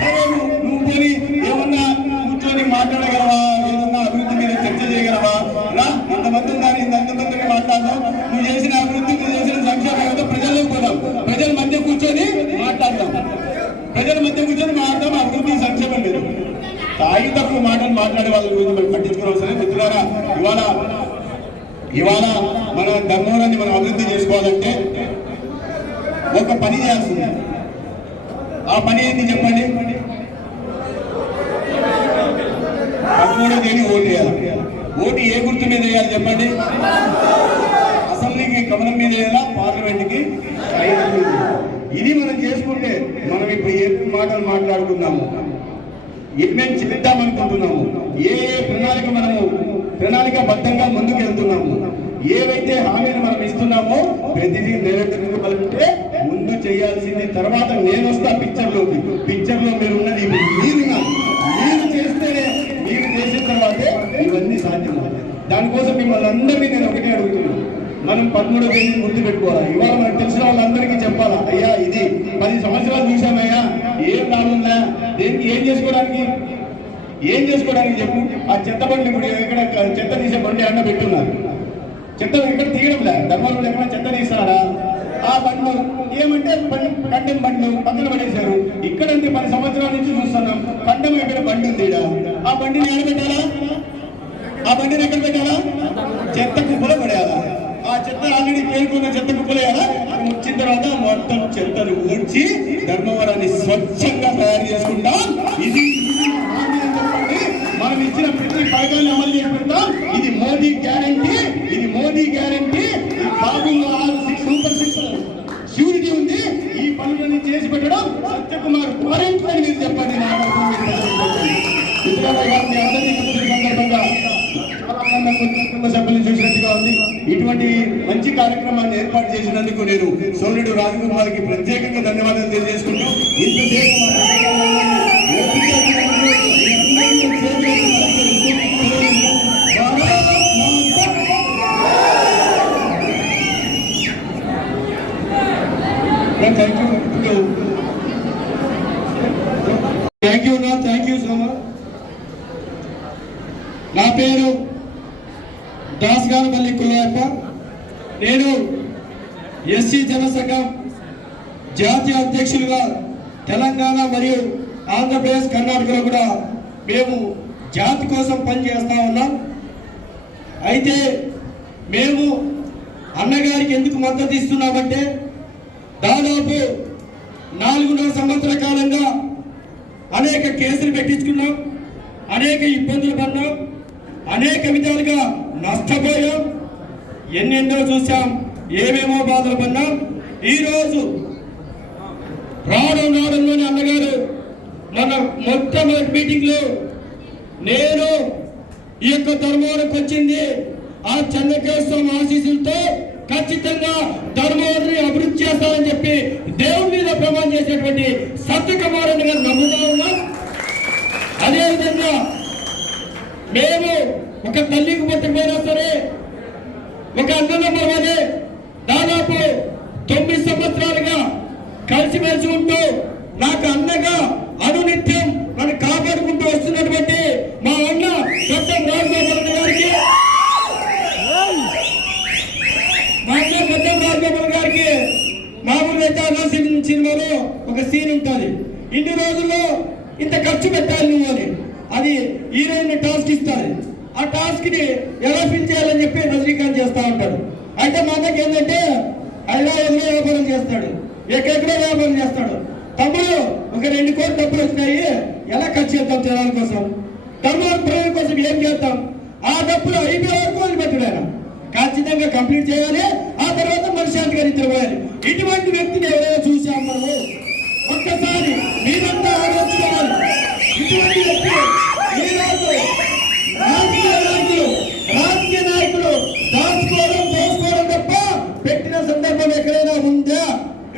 సరే నువ్వు పోనీ ఏమన్నా కూర్చొని మాట్లాడగలవా, ఏదన్నా అభివృద్ధి మీద చర్చ చేయగలవా, రా ఇంతమంది ఉన్నారు, ఇంతమందిని మాట్లాడదాం, నువ్వు చేసిన అభివృద్ధి, నువ్వు చేసిన సంక్షేమం ప్రజల్లోకి పోదాం, ప్రజల మధ్య కూర్చొని మాట్లాడదాం, ప్రజల మధ్య కూర్చొని మాట్లాడదాం. అభివృద్ధి సంక్షేమం లేదు, తాయి తక్కువ మాటలు మాట్లాడే వాళ్ళ గురించి మనం పట్టించుకోవాల్సిన. మిత్రులారా, ఇవాళ మన ధర్మవరాన్ని మనం అభివృద్ధి చేసుకోవాలంటే ఒక పని చేయాల్సింది. ఆ పని ఏంటి చెప్పండి, 13వ తేదీ ఓటు వేయాలి. ఓటు ఏ గుర్తు మీద వేయాలి చెప్పండి, అసెంబ్లీకి కమలం మీద వేయాలా, పార్లమెంట్కి కాగితం మీద. ఇది మనం చేసుకుంటే మనం ఇప్పుడు ఏ మాటలు మాట్లాడుకున్నాము, ఏమేమి చేద్దామనుకుంటున్నాము, ఏ ప్రణాళికబద్ధంగా ముందుకు వెళ్తున్నాము, ఏవైతే హామీలు మనం ఇస్తున్నామో ప్రతిదీ నెరవేర్చుకోవాలంటే ముందు చేయాల్సింది. తర్వాత నేను వస్తా పిక్చర్లో మీరు ఉన్నది మీరు చేస్తేనే, మీరు చేసిన తర్వాతే ఇవన్నీ సాధ్యమవుతాయి. దానికోసం మిమ్మల్ని అందరినీ నేను ఒకటే అడుగుతున్నాను, మనం 13వ తేదీ గుర్తు పెట్టుకోవాలి. ఇవాళ మనకు తెలిసిన వాళ్ళందరికీ చెప్పాలా, అయ్యా ఇది 10 సంవత్సరాలు చూసామయ్యా, ఏం రానుందా, దేనికి ఏం చేసుకోవడానికి చెప్పు. ఆ చెత్త బండి ఇప్పుడు ఎక్కడ చెత్త తీసే బండి అన్న పెట్టున్నారు, చెత్త ఎక్కడ తీయడం లే, ధర్మవరంలో ఎక్కడ చెత్త తీస్తారా, ఆ బండ్లు ఏమంటే కండెం బండ్లు పక్కన పడేశారు. ఇక్కడంటే 10 సంవత్సరాల నుంచి చూస్తున్నాం, కండెం ఎక్కడ బండి ఉంది, ఆ బండిని ఎక్కడ పెట్టాలా, చెత్త కుప్పలో పడేయాలా. ఆ చెత్త ఆల్రెడీ పేరుకున్న చెత్త కుప్పలేయాలా, వచ్చిన తర్వాత మొత్తం చెత్తను ఊడ్చి ధర్మవరాన్ని స్వచ్ఛంగా తయారు చేసుకుంటాం. ఇది మనం ఇచ్చిన ప్రతి పథకాన్ని అమలు చేసి పెడతాం. ఇది మోదీ గ్యారంటీ, బాబు 6 సూపర్ 6 ష్యూరిటీ ఉంది. ఈ పనులన్నీ చేసి పెట్టడం సత్యకుమార్ వారెంట్ అని మీరు చెప్పండి. కుటుంబ సభ్యులు చూసినట్టుగా ఉంది. ఇటువంటి మంచి కార్యక్రమాన్ని ఏర్పాటు చేసినందుకు నేను సోదరుడు రాజకుమార్కి ప్రత్యేకంగా ధన్యవాదాలు తెలియజేసుకుంటూ ఇంతసేపు థ్యాంక్ యూ సో మచ్. నా పేరు దాస్గానపల్లి కుల్లయ్యప్ప. నేను ఎస్సీ జనసంఘం జాతీయ అధ్యక్షులుగా తెలంగాణ మరియు ఆంధ్రప్రదేశ్, కర్ణాటకలో కూడా మేము జాతి కోసం పనిచేస్తూ ఉన్నాం. అయితే మేము అన్నగారికి ఎందుకు మద్దతు ఇస్తున్నామంటే దాదాపు 4.5 సంవత్సరాల కాలంగా అనేక కేసులు పెట్టించుకున్నాం, అనేక ఇబ్బందులు పడ్డాం, అనేక విధాలుగా నష్టపోయాం, ఎన్నెన్నో చూసాం, ఏమేమో బాధలు పడ్డాం. ఈరోజు రావడంలోని అన్నగారు మన మొట్టమొదటి మీటింగ్లో నేను ఈ యొక్క ధర్మవరంకి వచ్చింది ఆ చెన్నకేశ్వరం ఆశీస్సులతో ఖచ్చితంగా ధర్మవరాన్ని అభివృద్ధి చేస్తామని చెప్పి దేవుడి మీద ప్రమాణం చేసేటువంటి సత్యకుమార్ గారు నమ్ముతా ఉన్నాం. అదేవిధంగా మేము ఒక తల్లికి పుట్టకపోయినా సరే ఒక అన్నదమ్ములనే దాదాపు 9 సంవత్సరాలుగా కలిసిమెలిసి ఉంటూ నాకు అన్నగా అనునిత్యం నన్ను కాపాడుకుంటూ వస్తున్నటువంటి మా అన్న గడ్డం రాజగోపాల్ గారికి మామూలుగా అయితే అన్న సినిమాలో ఒక సీన్ ఉంటుంది, ఇన్ని రోజుల్లో ఇంత ఖర్చు పెట్టాలి నువ్వు అని. అది హీరోయిన్ టాస్క్ ఇస్తారు, ఆ టాస్క్ ని ఎలా ఫిల్ చేయాలని చెప్పి రజనీకాంత్ చేస్తా ఉంటాడు. అయితే మా అన్నకి ఏంటంటే హైదరాబాద్ లో వ్యాపారం చేస్తాడు, ఎక్కడెక్కడో వ్యాపారం చేస్తాడు. తమ్ముడు ఒక 2 కోట్ల డబ్బులు వచ్చినాయి, ఎలా ఖర్చు చేద్దాం జనాల కోసం, ధర్మవరం ప్రజల కోసం ఏం చేద్దాం, ఆ డబ్బులు అయిపోయే వరకు వదిలిపెట్టాడు ఆయన. ఖచ్చితంగా కంప్లీట్ చేయాలి, ఆ తర్వాత మనశ్శాంతిగా నిద్రపోయాలి. ఇటువంటి వ్యక్తిని ఎవరైనా చూసాం మనము, ఒక్కసారి మీరంతా ఆలోచించుకోవాలి. ఇటువంటి వ్యక్తి ఈరోజు రాజకీయ నాయకులు దాచుకోవడం దోచుకోవడం తప్ప పెట్టిన సందర్భం ఎక్కడైనా ఉందా?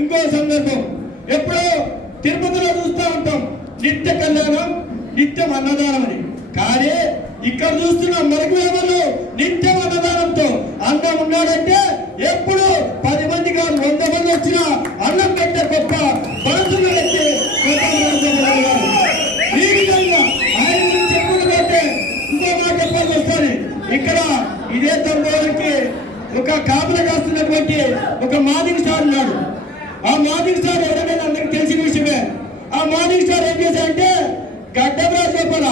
ఇంకో సందర్భం ఎప్పుడో తిరుపతిలో చూస్తూ ఉంటాం, నిత్య కళ్యాణం నిత్యం అన్నదానం అని. కానీ ఇక్కడ చూస్తున్నాం మరుగువేమలు నిత్యం అన్నదానంతో అన్నం ఉన్నాడంటే ఎప్పుడు 10 మంది కాదు 100 మంది వచ్చినా అన్నం పెట్టే గొప్ప మనసులు వ్యక్తి. ఈ విధంగా ఆయన గురించి చెప్పుకుంటే ఇంకో మాట చెప్పాల్సి వస్తుంది. ఇక్కడ ఇదే ధర్మవరంకి ఒక కాపుల కాస్తున్నటువంటి ఒక మాదిగ సార్ ఉన్నాడు. ఆ మాదిగ సార్ ఎవరైనా అందరికి తెలిసిన విషయమే. ఆ మాదిగ సార్ ఏం చేశారంటే గడ్డం రాజగోపాల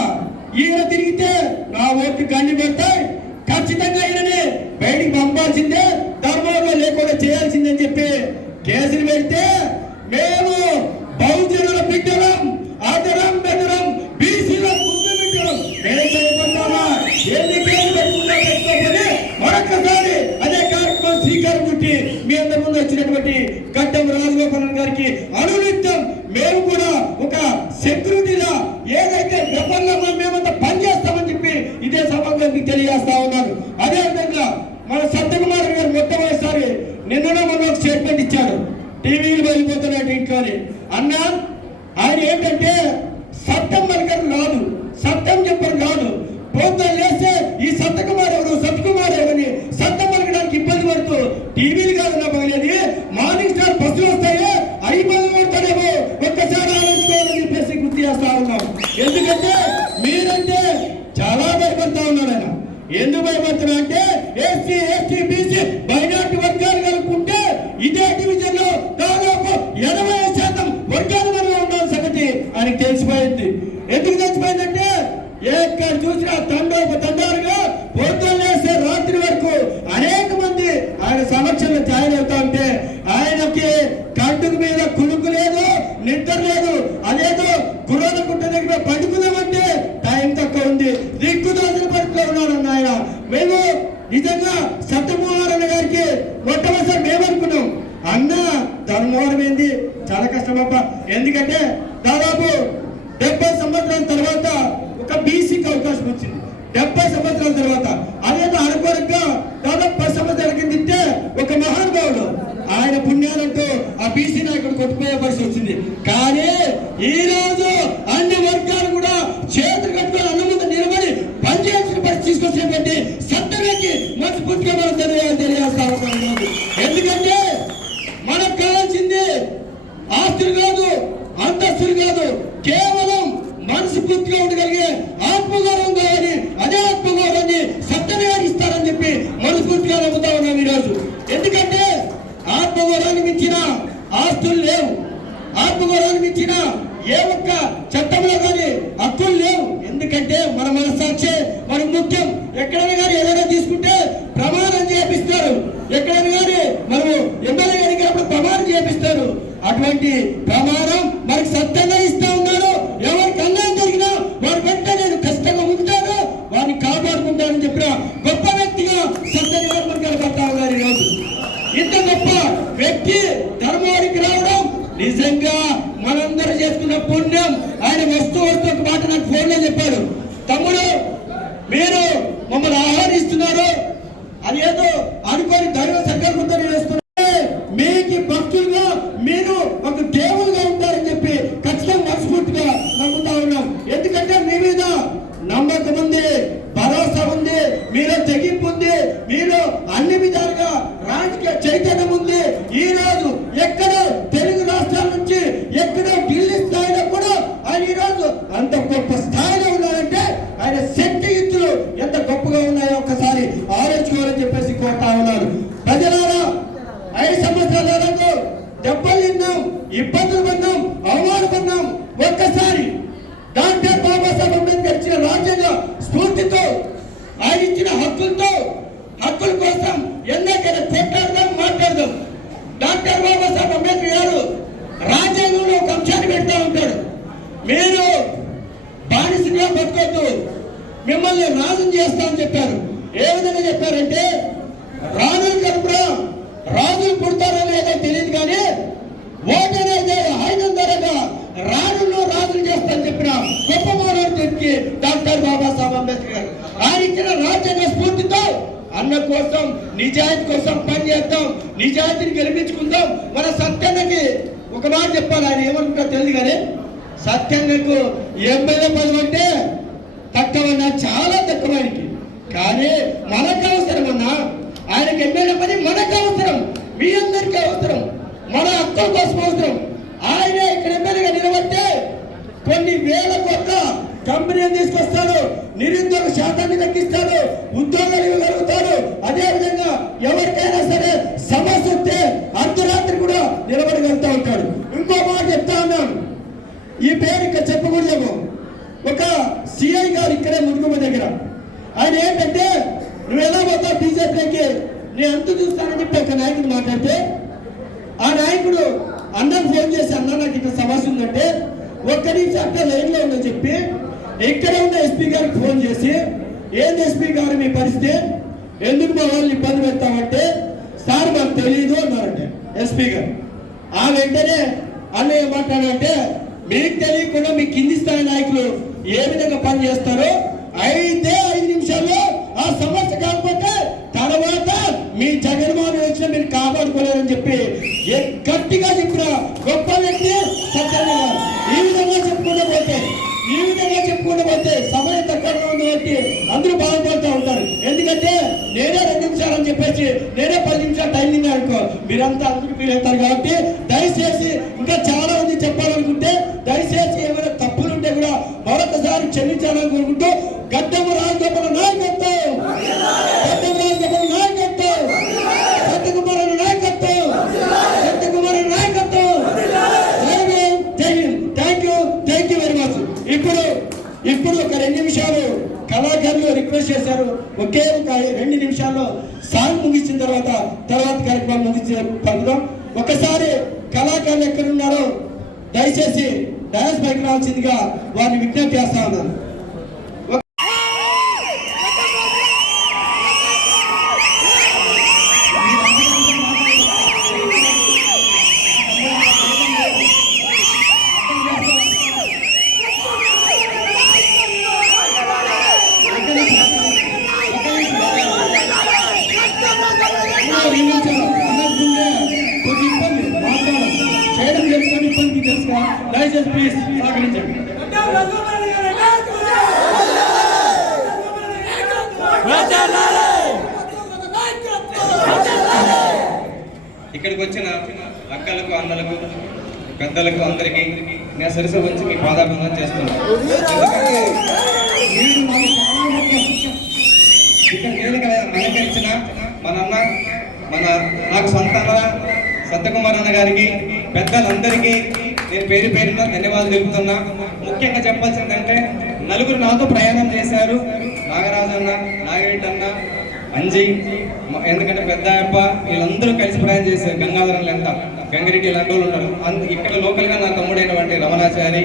ఈయన తిరిగితే నా ఓట్లు గండి పెడతాయి, ఖచ్చితంగా ఈయనని బయటికి పంపాల్సిందే, ధర్మంలో లేకుండా చేయాల్సిందని చెప్పి కేసులు పెడితే మేము బహుజనుల బిడ్డలం, ఆదరం బెదరం, బీసీల ముందు బిడ్డలం పెట్టుకోమని మరొకసారి అదే కార్యక్రమం శ్రీకారం చుట్టి మీ అందరి ముందు వచ్చినటువంటి గడ్డం రాజగోపాల్ గారికి అనునిత్యం మేము కూడా ఒక సెక్యూరిటీగా ఏదైతే గతంలో మేమంతా పనిచేస్తామని చెప్పి ఇదే సభగా తెలియజేస్తా ఉన్నారు. అదేవిధంగా మన సత్యకుమార్ గారు మొట్టమొదటిసారి నిన్న మన ఒక స్టేట్మెంట్ ఇచ్చాడు, టీవీలు వెళ్ళిపోతున్నాడు ఇంట్లోని. అన్న ఆయన ఏంటంటే సత్యం మనకని రాదు, సత్యం చెప్పని రాదు. పొద్దున్న లేస్తే ఈ సత్యకుమార్ ఎవరు సత్యకుమార్ ఎవరిని సత్యం పలకడానికి ఇబ్బంది పడుతూ టీవీలు కాదు నా పగలేదు, మార్నింగ్ స్టార్ బస్సులు వస్తాయో అవి ఇబ్బంది పడతాడేమో ఒక్కసారి ఆలోచించుకోవాలని చెప్పేసి గుర్తు చేస్తా ఉన్నాం. ఎందుకంటే మీరంటే చాలా భయపడతా ఉన్నారు ఆయన. ఎందుకు భయపడుతున్నా అంటే ఎస్సీ ఎస్టీ బీసీ మైనార్టీ వర్గాలు కలుపుకుంటే ఇదే డివిజన్ లో దాదాపు 80% వర్గాలు మనలో ఉండాల్సిన సంగతి ఆయనకు తెలిసిపోయింది. ఎందుకు తెలిసిపోయిందంటే ఎక్కడ చూసినా తండారుగా పొద్దున్నేస్తే రాత్రి వరకు అనేక మంది ఆయన సమక్షంలో జాయిన్ అవుతా ఉంటే ఆయనకి కంటుకు మీద కునుకు లేదు, నిద్ర లేదు. అదేదో గుర్రాల గుట్ట దగ్గర పండుకుందామంటే టైం తక్కువ ఉంది, దిక్కుదోసిన పరిస్థితిలో ఉన్నాడన్న ఆయన. మేము నిజంగా సత్యమోహన్ గారికి మొట్టమొదటిసారి మేము అనుకున్నాం, అన్న ధర్మవరం ఏంది చాలా కష్టం అబ్బా. ఎందుకంటే దాదాపు 70 సంవత్సరాల తర్వాత ఒక బీసీకి అవకాశం వచ్చింది. 70 సంవత్సరాల తర్వాత అదేదో అనుకోరగా దాదాపు 10 సంవత్సరాల కింద ఒక మహానుభావుడు ఆయన పుణ్యాలంటూ ఆ బీసీ నాయకుడు కొట్టుకునే పరిస్థితి వచ్చింది. కానీ ఈ రోజు అన్ని వర్గాలు కూడా చేతులు కట్టుకొని అన్న ముందు నిలబడి పనిచేయాల్సిన పరిస్థితి తీసుకొచ్చినటువంటి సత్యకి మనస్ఫూర్తిగా మనం తెలియజేస్తా ఉన్నాం. ఎందుకంటే మనకు కావాల్సింది ఆస్తులు కాదు, అంతస్తులు కాదు, కేవలం మనస్ఫూర్తిగా ఉండగలిగే ఆత్మగౌరవం కావాలి. అదే ఆత్మగౌరవాన్ని సత్యమే ఇస్తారని చెప్పి మనస్ఫూర్తిగా నమ్ముతా ఉన్నాం ఈరోజు. ఎందుకంటే ఆత్మగౌరవాన్ని మించిన ఆస్తులు లేవు, ఆత్మగౌరవాన్ని మించిన ఏ ఒక్క చట్టంలో కానీ హక్కులు లేవు. ఎందుకంటే మన మనస్సాక్షి మనకు ముఖ్యం. ఎక్కడైనా కానీ ఏదైనా తీసుకుంటే ప్రమాణం చేపిస్తారు. ఎక్కడైనా కానీ మనము ఎమ్మెల్యే ఎన్నికలప్పుడు ప్రమాణం చేపిస్తారు. అటువంటి ప్రమాణం మనకు సత్యంగా ఇస్తా ఉన్నారు. ఎవరికి అన్యాయం జరిగినా వారి వెంట నేను కష్టంగా ఉంటాను, వారిని కాపాడుకుంటానని చెప్పిన గొప్ప వ్యక్తిగా సత్యనివారణ కనపడతా ఉన్నారు. ఈరోజు ఇంత గొప్ప వ్యక్తి ధర్మానికి రావడం నిజంగా మనందరూ చేసుకున్న పుణ్యం. ఆయన వస్తూ ఒక మాట నాకు ఫోన్లో చెప్పాడు, తమ్ముడు మీరు మమ్మల్ని ఆహ్వానిస్తున్నారు, అదేదో అనుకోని దైవ సంకల్పంతో చేస్తున్నారు, మీకు భక్తులుగా మీరు ఒక దేవులుగా ఉంటారని చెప్పి ఖచ్చితంగా మనస్ఫూర్తిగా నమ్ముతా ఉన్నాం. ఎందుకంటే మీ మీద నమ్మకం ఉంది, భరోసా ఉంది, మీలో తెగింపు ఉంది, మీలో అన్ని విధాలుగా రాజకీయ చైతన్యం ఉంది. ఈ రోజు ఎక్కడో తెలుగు రాష్ట్రాల నుంచి ఎక్కడో ఢిల్లీ స్థాయిలో కూడా ఆయన ఈ రోజు అంత గొప్ప స్థాయిలో ఉన్నారంటే ఆయన శక్తియుక్తులు ఎంత గొప్పగా ఉన్నాయో ఒక్కసారి ఆలోచించుకోవాలని చెప్పేసి కోరుతా ఉన్నారు. ప్రజలారా 5 సంవత్సరాలకు దెబ్బలు తిన్నాం, ఇబ్బందులు పడినాం, అవమానపడినాం. ఒక్కసారి డాక్టర్ బాబాసాహెబ్ అంబేద్కర్ ఇచ్చిన రాజ్యాంగ స్ఫూర్తితో ఆయన ఇచ్చిన హక్కులతో హక్కుల కోసం ఎన్నైనా కొట్లాడదాం, మాట్లాడదాం. డాక్టర్ బాబాసాహెబ్ అంబేద్కర్ గారు రాజ్యాంగంలో ఒక అంశాన్ని పెడతా ఉంటాడు, మీరు బానిసగా బతకొద్దు, మిమ్మల్ని రాజు చేస్తామని చెప్పారు. ఏ విధంగా చెప్పారంటే రాజులు కలుపురా, రాజులు పుడతారో లేదో తెలియదు కానీ ఓటు అనేది ఆయుధం ధరగా రాజుల్లో రాజులు చేస్తారని చెప్పిన గొప్ప మానవుడికి డాక్టర్ బాబాసాహెబ్ అంబేద్కర్ గారు. ఆయన ఇచ్చిన రాజ్యాంగ స్ఫూర్తితో అన్న కోసం నిజాయితీ కోసం పనిచేద్దాం, నిజాయితీని గెలిపించుకుందాం. మన సత్యన్నకి ఒక మాట చెప్పాలి, ఆయన ఏమనుకుంటా తెలియదు కానీ సత్యన్నకు ఎమ్మెల్యే పదవి అంటే తక్కువన్నా, చాలా తక్కువ ఆయనకి. కానీ మనకు అవసరం అన్నా, ఆయనకి ఎమ్మెల్యే పని మనకు అవసరం, మీ అందరికీ అవసరం, మన హక్కుల కోసం అవసరం. ఆయనే ఇక్కడ ఎమ్మెల్యేగా నిలబడితే కొన్ని వేల కోట్ల కంపెనీలు తీసుకొస్తాడు, నిరుద్యోగ శాతాన్ని తగ్గిస్తాడు, ఉద్యోగాలు ఇవ్వగలుగుతాడు. అదేవిధంగా ఎవరికైనా సరే సమస్య వస్తే అర్ధరాత్రి కూడా నిలబడగలుగుతూ ఉంటాడు. ఇంకో మాట చెప్తా ఉన్నాను, ఈ పేరు ఇక్కడ చెప్పకూడదేమో, ఒక సిఐ గారు ఇక్కడే మునుగుమ దగ్గర. ఆయన ఏంటంటే నువ్వు ఎలా పోతావు బీజేపీకి, నేను అంత చూస్తానని చెప్పి ఒక నాయకుడు మాట్లాడితే ఆ నాయకుడు అన్నకు ఫోన్ చేసి, అన్న నాకు ఇక్కడ సమస్య ఉందంటే ఒక్క నిమిషం అట్లా లైన్లో ఉందని చెప్పి ఇక్కడ ఉన్న ఎస్పీ గారికి ఫోన్ చేసి, ఏంది ఎస్పీ గారు మీ పరిస్థితి, ఎందుకు మా వాళ్ళని ఇబ్బంది పెడతామంటే సార్ మాకు తెలియదు అన్నారంటే ఎస్పీ గారు. ఆ వెంటనే అన్న ఏమంటాడంటే మీకు తెలియకుండా మీ కింది స్థాయి నాయకులు ఏ విధంగా పని చేస్తారో అయితే 5 నిమిషాల్లో ఆ సమస్య కాకపోతే తర్వాత మీ జగన్మోహన్ వచ్చిన మీరు కాపాడుకోలేరని చెప్పి గట్టిగా చెప్పిన గొప్ప వ్యక్తి సత్యన్న గారు. ఈ విధంగా చెప్పుకుంటూ పోతే సమయం తక్కువగా ఉంది కాబట్టి అందరూ బాధపడుతూ ఉంటారు. ఎందుకంటే నేనే 2 నిమిషాలు అని చెప్పేసి నేనే 10 నిమిషాలు టైం తిన్నా అనుకో, మీరంతా అందరూ ఫీల్ అవుతారు. కాబట్టి దయచేసి ఇంకా చాలా మంది చెప్పాలనుకుంటే దయచేసి ఏమైనా తప్పులు ఉంటే కూడా మరొకసారి క్షమించాలని కోరుకుంటూ గడ్డము రాజగోపాల నాయకత్వం, గడ్డము రాజగోపాల నాయకత్వం, సత్యకుమార్ నాయకత్వం, సత్యకుమార్ నాయకత్వం. జై Hind. Thank you very much. ఇప్పుడు ఒక 2 నిమిషాలు కళాకారులు రిక్వెస్ట్ చేశారు, ఒకే ఒక 2 నిమిషాల్లో సాంగ్ ముగించిన తర్వాత కార్యక్రమం ముగించే పలుకుదాం. ఒకసారి కళాకారులు ఎక్కడున్నారో దయచేసి డయాస్ పైకి రావాల్సిందిగా వారిని విజ్ఞప్తి చేస్తా ఉన్నాను. దయచేసి ప్లీజ్ సహకరించండి. ఇక్కడికి వచ్చిన అక్కలకు, అన్నలకు, పెద్దలకు అందరికీ నేను సరస వచ్చి మీ పాదాభివందనం చేస్తున్నాను. ఇక్కడ నేను అలంకరించిన మన అన్న, నాకు సంతాన సత్యకుమార్ అన్న గారికి, పెద్దలందరికీ నేను పేరు పేరున ధన్యవాదాలు తెలుపుతున్నా. ముఖ్యంగా చెప్పాల్సిందంటే నలుగురు నాతో ప్రయాణం చేశారు. నాగరాజు అన్న, నాగిరెడ్డి అన్న, అంజయ్, ఎందుకంటే పెద్ద అప్ప, వీళ్ళందరూ కలిసి ప్రయాణం చేశారు. గంగాధరం లెంత, గంగిరెడ్డి ఇలాంటి వాళ్ళు ఉన్నారు. ఇక్కడ లోకల్గా నా తమ్ముడైనటువంటి రమణాచారి,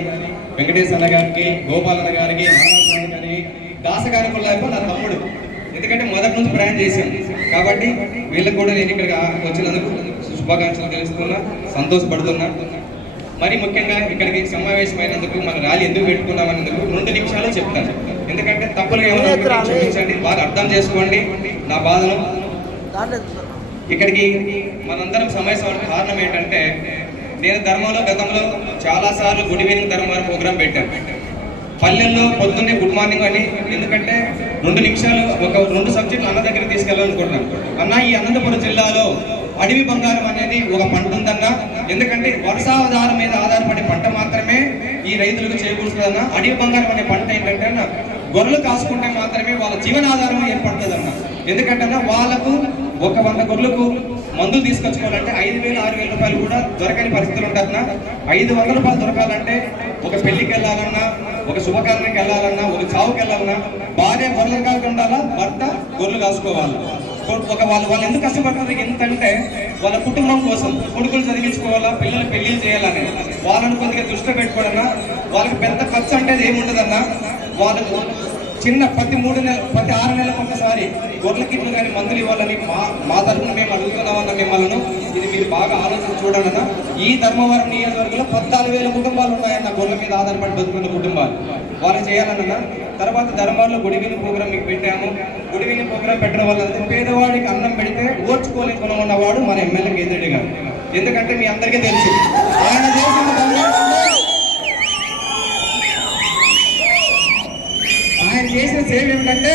వెంకటేశ్ అన్న గారికి, గోపాలన్న గారికి, నారాయణ గారికి, దాసగారి పుల్లయ్య నా తమ్ముడు. ఎందుకంటే మొదటి నుంచి ప్రయాణం చేశాను కాబట్టి వీళ్ళకి కూడా నేను ఇక్కడ వచ్చినందుకు శుభాకాంక్షలు తెలుస్తున్నా, సంతోషపడుతున్నా. మరి ముఖ్యంగా ఇక్కడికి సమావేశమైనందుకు మన ర్యాలీ ఎందుకు పెట్టుకున్నామన్నందుకు 2 నిమిషాలు చెప్తాను. ఎందుకంటే తప్పులు ఏమైనా క్షమించండి, బాగా అర్థం చేసుకోండి నా బాధను. ఇక్కడికి మనందరం సమావేశం కారణం ఏంటంటే, నేను ధర్మంలో గతంలో చాలాసార్లు గుడి వెనుక ధర్మాల ప్రోగ్రాం పెట్టాను. పల్లెల్లో పొద్దున్నే గుడ్ మార్నింగ్ అని, ఎందుకంటే 2 నిమిషాలు ఒక 2 సబ్జెక్టులు అన్న దగ్గరికి తీసుకెళ్ళాలనుకుంటున్నాను. అన్న, ఈ అనంతపురం జిల్లాలో అడవి బంగారం అనేది ఒక పంట ఉందన్నా, ఎందుకంటే వర్షాధారం మీద ఆధారపడే పంట మాత్రమే ఈ రైతులకు చేకూరుస్తుందన్న. అడవి బంగారం అనే పంట ఏంటంటే అన్న, గొర్రెలు కాసుకుంటే మాత్రమే వాళ్ళ జీవనాధారం ఏర్పడుతుందన్న. ఎందుకంటే అన్న, వాళ్ళకు ఒక 100 గొర్రెలకు మందులు తీసుకొచ్చుకోవాలంటే 5,000, 6,000 రూపాయలు కూడా దొరకని పరిస్థితులు ఉంటుందన్న. 500 రూపాయలు దొరకాలంటే ఒక పెళ్లికి వెళ్ళాలన్నా, ఒక శుభకార్యానికి వెళ్ళాలన్నా, ఒక చావుకి వెళ్ళాలన్నా భార్య గొర్రెలు కాక ఉండాలా, భర్త గొర్రెలు కాసుకోవాలి. వాళ్ళు ఎందుకు కష్టపడుతుంది ఎందుకంటే వాళ్ళ కుటుంబం కోసం, కొడుకులు చదివించుకోవాలా, పిల్లలు పెళ్లి చేయాలని. వాళ్ళని కొద్దిగా దృష్టిలో పెట్టుకోవాలన్నా, వాళ్ళకి పెద్ద ఖర్చు అంటే ఏముండదన్నా. వాళ్ళకు చిన్న ప్రతి 6 నెలలకు ఒకసారి గొర్రెల కిట్లు కానీ మందులు ఇవ్వాలని మా తరఫున మేము అడుగుతున్నామన్న మిమ్మల్ని. ఇది మీరు బాగా ఆలోచన చూడాలన్నా. ఈ ధర్మవరం నియోజకవర్గంలో 14,000 కుటుంబాలు ఉన్నాయన్న, గొర్రెల మీద ఆధారపడి బతుకున్న కుటుంబాలు. వాళ్ళు చేయాలన్నా. తర్వాత ధర్మాల్లో గుడివిని ప్రోగ్రాం మీకు పెట్టాము. గుడివిని ప్రోగ్రాం పెట్టడం వల్ల పేదవాడికి అన్నం పెడితే ఓర్చుకోలేని గుణం ఉన్నవాడు మన ఎమ్మెల్యే కేతిరెడ్డి గారు. ఎందుకంటే మీ అందరికీ తెలుసు ఆయన చేసిన సేవ ఏమిటంటే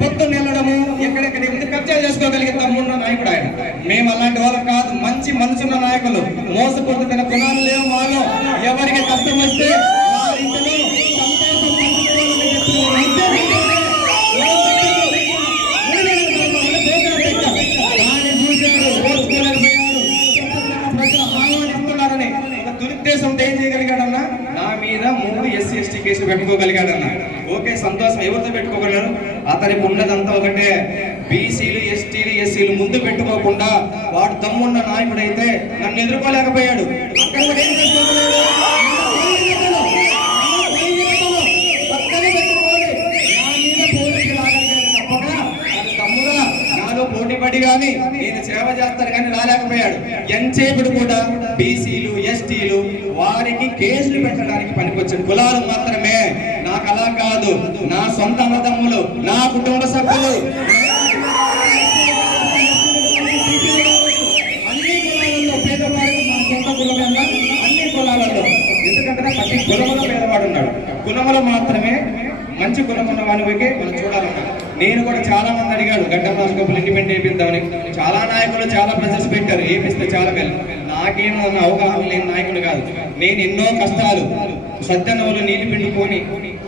పొద్దున్న వెళ్ళడము, ఎక్కడెక్కడ ఎందుకు కబ్జా చేసుకోగలిగే తమ్మున్న నాయకుడు ఆయన. మేము అలాంటి వాళ్ళం కాదు, మంచి మనసున్న నాయకులు. మోసపోతున్న గుణాలు లేవు మాలో. ఎవరికి కష్టం వస్తే దురుద్దేశంతో ఏం చేయగలిగాడన్నా, నా మీద 3 SC ST కేసులు పెట్టుకోగలిగాడన్నా. ఓకే, సంతోషం. ఎవరితో పెట్టుకోగలరు? అతనికి ఉన్నదంతా ఒకటే, బీసీలు, STలు, SCలు ముందు పెట్టుకోకుండా వాడు దమ్మున్న నాయకుడైతే నన్ను ఎదుర్కోలేకపోయాడు. అక్కడ కూడా ఏం చేసుకోగలడు? పోటీపడి కానీ నేను సేవ చేస్తాను కానీ రాలేకపోయాడు. ఎంతసేపుడు కూడా బీసీలు, STలు వారికి కేసులు పెట్టడానికి పనికొచ్చిన కులాలు మాత్రమే. నాకు అలా కాదు, నా సొంత అన్నదమ్ములు, నా కుటుంబ సభ్యులు, అన్ని కులాలలో పేదవాడు నా సొంత కులమన్నా, అన్ని కులాలలో. ఎందుకంటే ప్రతి కులములో పేదవాడు ఉన్నాడు. కులములో మాత్రమే మంచి కులం ఉన్న వానికి మనం చూడాలన్నా. నేను కూడా చాలా మంది అడిగాడు గడ్డం రాజగోపాల్ ఇండిపెండెంట్ వేయిద్దామని. చాలా నాయకులు చాలా ప్రెజర్స్ పెట్టారు, ఏపిస్తే చాలా మేలు. నాకేమో అవగాహన లేని నాయకుడు కాదు. నేను ఎన్నో కష్టాలు, సత్యనవులు నీళ్లు పిండుకొని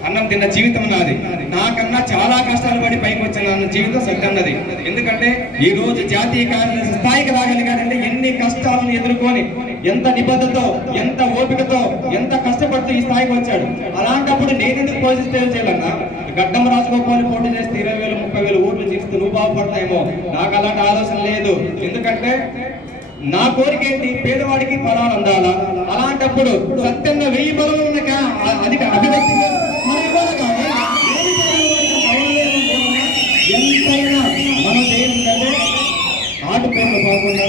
అన్నం తిన్న జీవితం నాది. నాకన్నా చాలా కష్టాలు పడి పైకి వచ్చిన జీవితం సత్యన్నది. ఎందుకంటే ఈ రోజు జాతీయ కార్యదర్శి స్థాయికి రాగలిగాడంటే ఎన్ని కష్టాలను ఎదుర్కొని, ఎంత నిబద్ధతో, ఎంత ఓపికతో, ఎంత కష్టపడుతూ ఈ స్థాయికి వచ్చాడు. అలాంటప్పుడు నేను ఎందుకు పోజిటివ్ చేయాలన్నా? గడ్డం రాజగోపాల్ పోటీ చేస్తే 20,000, 30,000 ఓట్లు తీస్తూ నువ్వు బాగుపడతాయేమో. నాకు అలాంటి ఆలోచన లేదు. ఎందుకంటే నా కోరిక ఏంటి? పేదవాడికి ఫలాలు అందాలా. అలాంటప్పుడు సత్యంగా 1000 బలం ఉన్న అధిక అభివ్యక్తి ఎంతైనా మనం చేయాలంటే ఆటుపోట్లు కాకుండా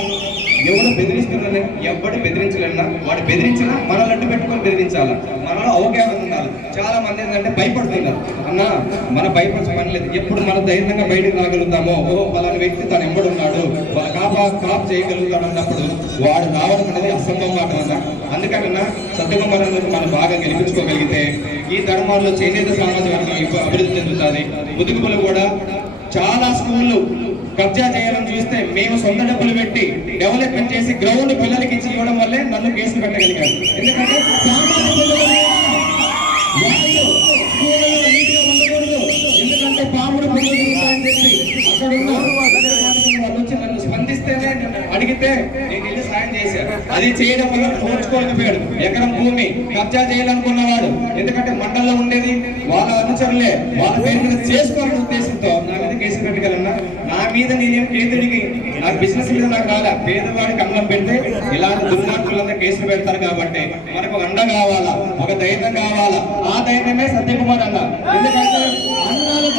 ఎవరు బెదిరిస్తున్నారని ఎవరు బెదిరించలేనా, వాడు బెదిరించినా మనల్ని అడ్డు పెట్టుకొని బెదిరించాలి. మనలో అవగాహన ఉండాలి. చాలా మంది ఏంటంటే భయపడుతున్నారు. అన్న, మన భయపడే పని లేదు. ఎప్పుడు మనం ధైర్యంగా బయటకు రాగలుగుతామో, పలానా వ్యక్తి తను ఎంబడున్నాడు, కాప్ చేయగలుగుతాడు అన్నప్పుడు వాడు రావడం అనేది అసంభవం మాట అన్న. అందుకనన్నా సత్యకుమార్ మనం బాగా గెలిపించుకోగలిగితే ఈ ధర్మాల్లో చేనేత సమాజం అభివృద్ధి చెందుతుంది. ముదుగుపులు కూడా చాలా స్కూళ్ళు కబ్జా చేయాలని చూస్తే మేము సొంత డబ్బులు పెట్టి డెవలప్మెంట్ చేసి గ్రౌండ్ పిల్లలకి ఇచ్చి ఇవ్వడం వల్లే నన్ను కేసులు పెట్టగలిగారు. ఎందుకంటే ఎందుకంటే పాముడు పిల్లలు చెప్పి అక్కడ వాళ్ళు వచ్చి నన్ను స్పందిస్తేనే అడిగితే నేను వెళ్ళి సాయం చేశాను. అది చేయడం వల్ల ఓర్చుకోలేకపోయాడు. ఎకరం భూమి కబ్జా చేయాలనుకున్నవాడు, ఎందుకంటే మండలంలో ఉండేది వాళ్ళ అనుచరులే, వాళ్ళ పేరు మీద చేసుకోవాలనే ఉద్దేశంతో నా మీద కేసు పెట్టగలన్నా. నా మీద నేనేం కేంద్రుడికి, నాకు బిజినెస్ మీద నాకు కాదా, పేదవాడికి అన్నం పెడితే ఇలాంటి దుర్మార్గులంతా కేసులు పెడతారు. కాబట్టి మనకు అండ కావాలా, ఒక ధైర్యం కావాలా. ఆ ధైర్యమే సత్యకుమార్ అన్న. ఎందుకంటే అన్నాలు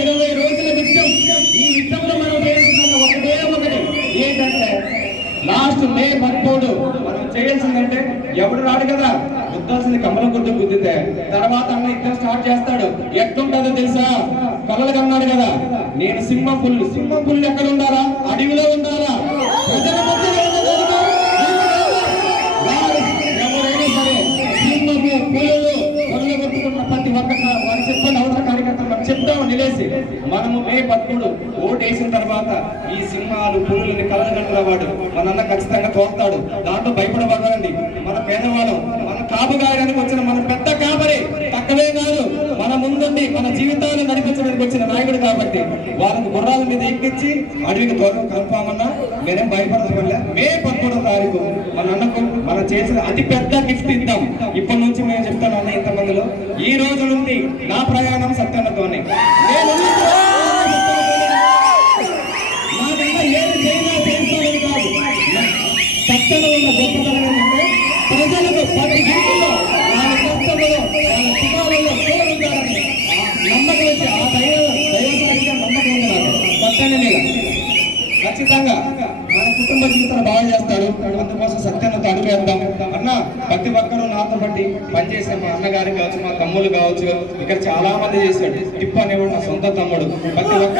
20 రోజుల యుద్ధం, ఈ యుద్ధంలో మనం చేస్తున్న ఒకటే ఏంటంటే లాస్ట్ మే 13 మనం చేయాల్సిందంటే ఎవడు రాడు కదా, గుద్దాల్సింది కమలం గుర్తు గుద్దితే తర్వాత అన్న యుద్ధం స్టార్ట్ చేస్తాడు. ఎట్లుంటుందో తెలుసా, కలలు కన్నాడు కదా, నేను సింహం పుల్లు ఎక్కడ ఉండాలా, అడవిలో ఉండాలా, ప్రజల మధ్యలో ఉండకూడదు. ఎవరైనా సరే సింహము పులులు పొరలు కొట్టుకున్న ప్రతి ఒక్క వారు చెప్పండి, అవతల కార్యకర్తలు మనం చెప్తాము నిలేసి. మనము మే 13 ఓటు వేసిన తర్వాత ఈ సింహాలు పులులని కలగంటున్న వాడు మన ఖచ్చితంగా తోస్తాడు. దాంట్లో భయపడబడండి. మన పేదవాళ్ళం, మన కాపుగాయడానికి వచ్చిన మన పెద్ద కాబరి తక్కువే కాదు, మన ముందుండి మన జీవితాలను నడిపించడానికి వచ్చిన నాయకుడు. కాబట్టి వాళ్ళకు గుర్రాల మీద ఎక్కించి అడవికి త్వరగా కలుపామన్నా నేనేం భయపడదు. మే 13వ తారీఖు మన అన్నకు మనం చేసిన అతి పెద్ద గిఫ్ట్ ఇద్దాం. ఇప్పటి నుంచి మేము చెప్తాను అన్న, ఇంతమందిలో ఈ రోజు నుండి నా ప్రయాణం సత్యన్నతోనే. నాకన్నా ఏది చేసినా చేస్తానని కాదు, సత్యన ఉన్న గొప్పతనం ఏంటంటే ప్రజలకు ప్రతి గంటలో వాళ్ళ కష్టంలో వాళ్ళ సుఖాలలో తోడుంటారని నమ్మకం వచ్చి ఆ దైవసారిగా నమ్మకం ఉంది నాకు సత్యన మీద. ఖచ్చితంగా మన కుటుంబ జీవితాలు బాగా చేస్తాడు. అందుకోసం సత్యాన్ని అడుగువేద్దాం అన్న. ప్రతి ఒక్కరూ నాతో బట్టి పనిచేసే మా అన్నగారు కావచ్చు, మా తమ్ముళ్ళు కావచ్చు, ఇక్కడ చాలా మంది చేశాడు. టిప్పు అనేవాడు నా సొంత తమ్ముడు. ప్రతి ఒక్క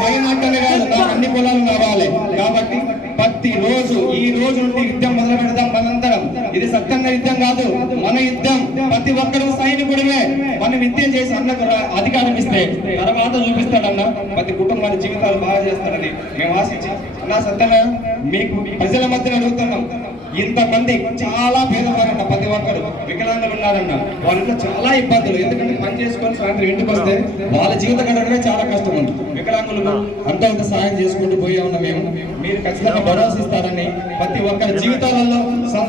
మైనాటనే కాదు, నాకు అన్ని పొలాలు కావాలి. కాబట్టి ప్రతి రోజు ఈ రోజు నుండి యుద్ధం మొదలు పెడదాం మనందరం. ఇది సత్యంగా యుద్ధం కాదు, మన యుద్ధం. ప్రతి ఒక్కరు సైనికుడివే. మనం యుద్ధం చేసి అన్నకు అధికారం ఇస్తే తర్వాత చూపిస్తాడన్న, ప్రతి కుటుంబాన్ని జీవితాలు బాగా చేస్తాడని మేము ఆశించి అన్నా సత్యమే మీకు ప్రజల మధ్యన అడుగుతున్నాం. ఇంతమంది చాలా పేదవారన్న, ప్రతి ఒక్కరు వికలాంగులు ఉన్నారన్న, వాళ్ళతో చాలా ఇబ్బందులు. ఎందుకంటే పని చేసుకొని సాయంత్రం ఇంటికి వస్తే వాళ్ళ జీవిత గడవడమే చాలా కష్టం ఉంది. వికలాంగులకు అంత సాయం చేసుకుంటూ పోయే ఉన్న మేము, మీరు ఖచ్చితంగా భరోసా ఇస్తారని, ప్రతి ఒక్కరి జీవితాలలో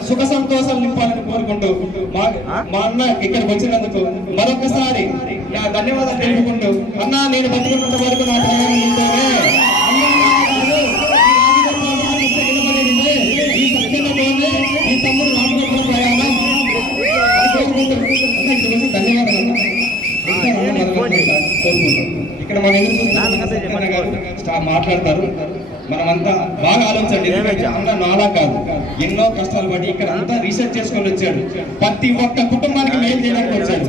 సుఖ సంతోషాలు నింపాలని కోరుకుంటూ మా అన్న ఇక్కడికి వచ్చినందుకు మరొకసారి నా ధన్యవాదాలు తెలుపుకుంటూ, అన్నా నేను బతుకున్నంత వరకు నా ప్రయాణం ఇంతోనే. ఈ తమ్ముడు రామగోపాల ప్రయాణం ధన్యవాదాలు. ఇక్కడ మన ఎదురు మాట్లాడతారు. మనమంతా బాగా ఆలోచించండి. అన్న నాలా కాదు, ఎన్నో కష్టాలు పడి ఇక్కడ అంతా రీసెర్చ్ చేసుకొని వచ్చాడు. ప్రతి ఒక్క కుటుంబానికి మేలు చేయడానికి వచ్చాడు.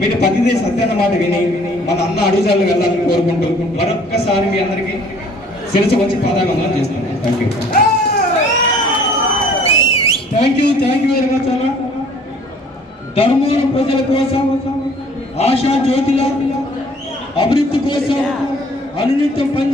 మీరు ప్రతిదీ సత్యన్న మాట విని మన అన్న అడుగుజాలు వెళ్ళాలని కోరుకుంటూ మరొక్కసారి మీ అందరికీ శిరసు వచ్చి పాదాభివందనం చేస్తున్నాను. థ్యాంక్ యూ వెరీ మచ్ అన్న. ధర్మూరు ప్రజల కోసం, ఆశా జ్యోతిల అభివృద్ధి కోసం అనునిత్యం పని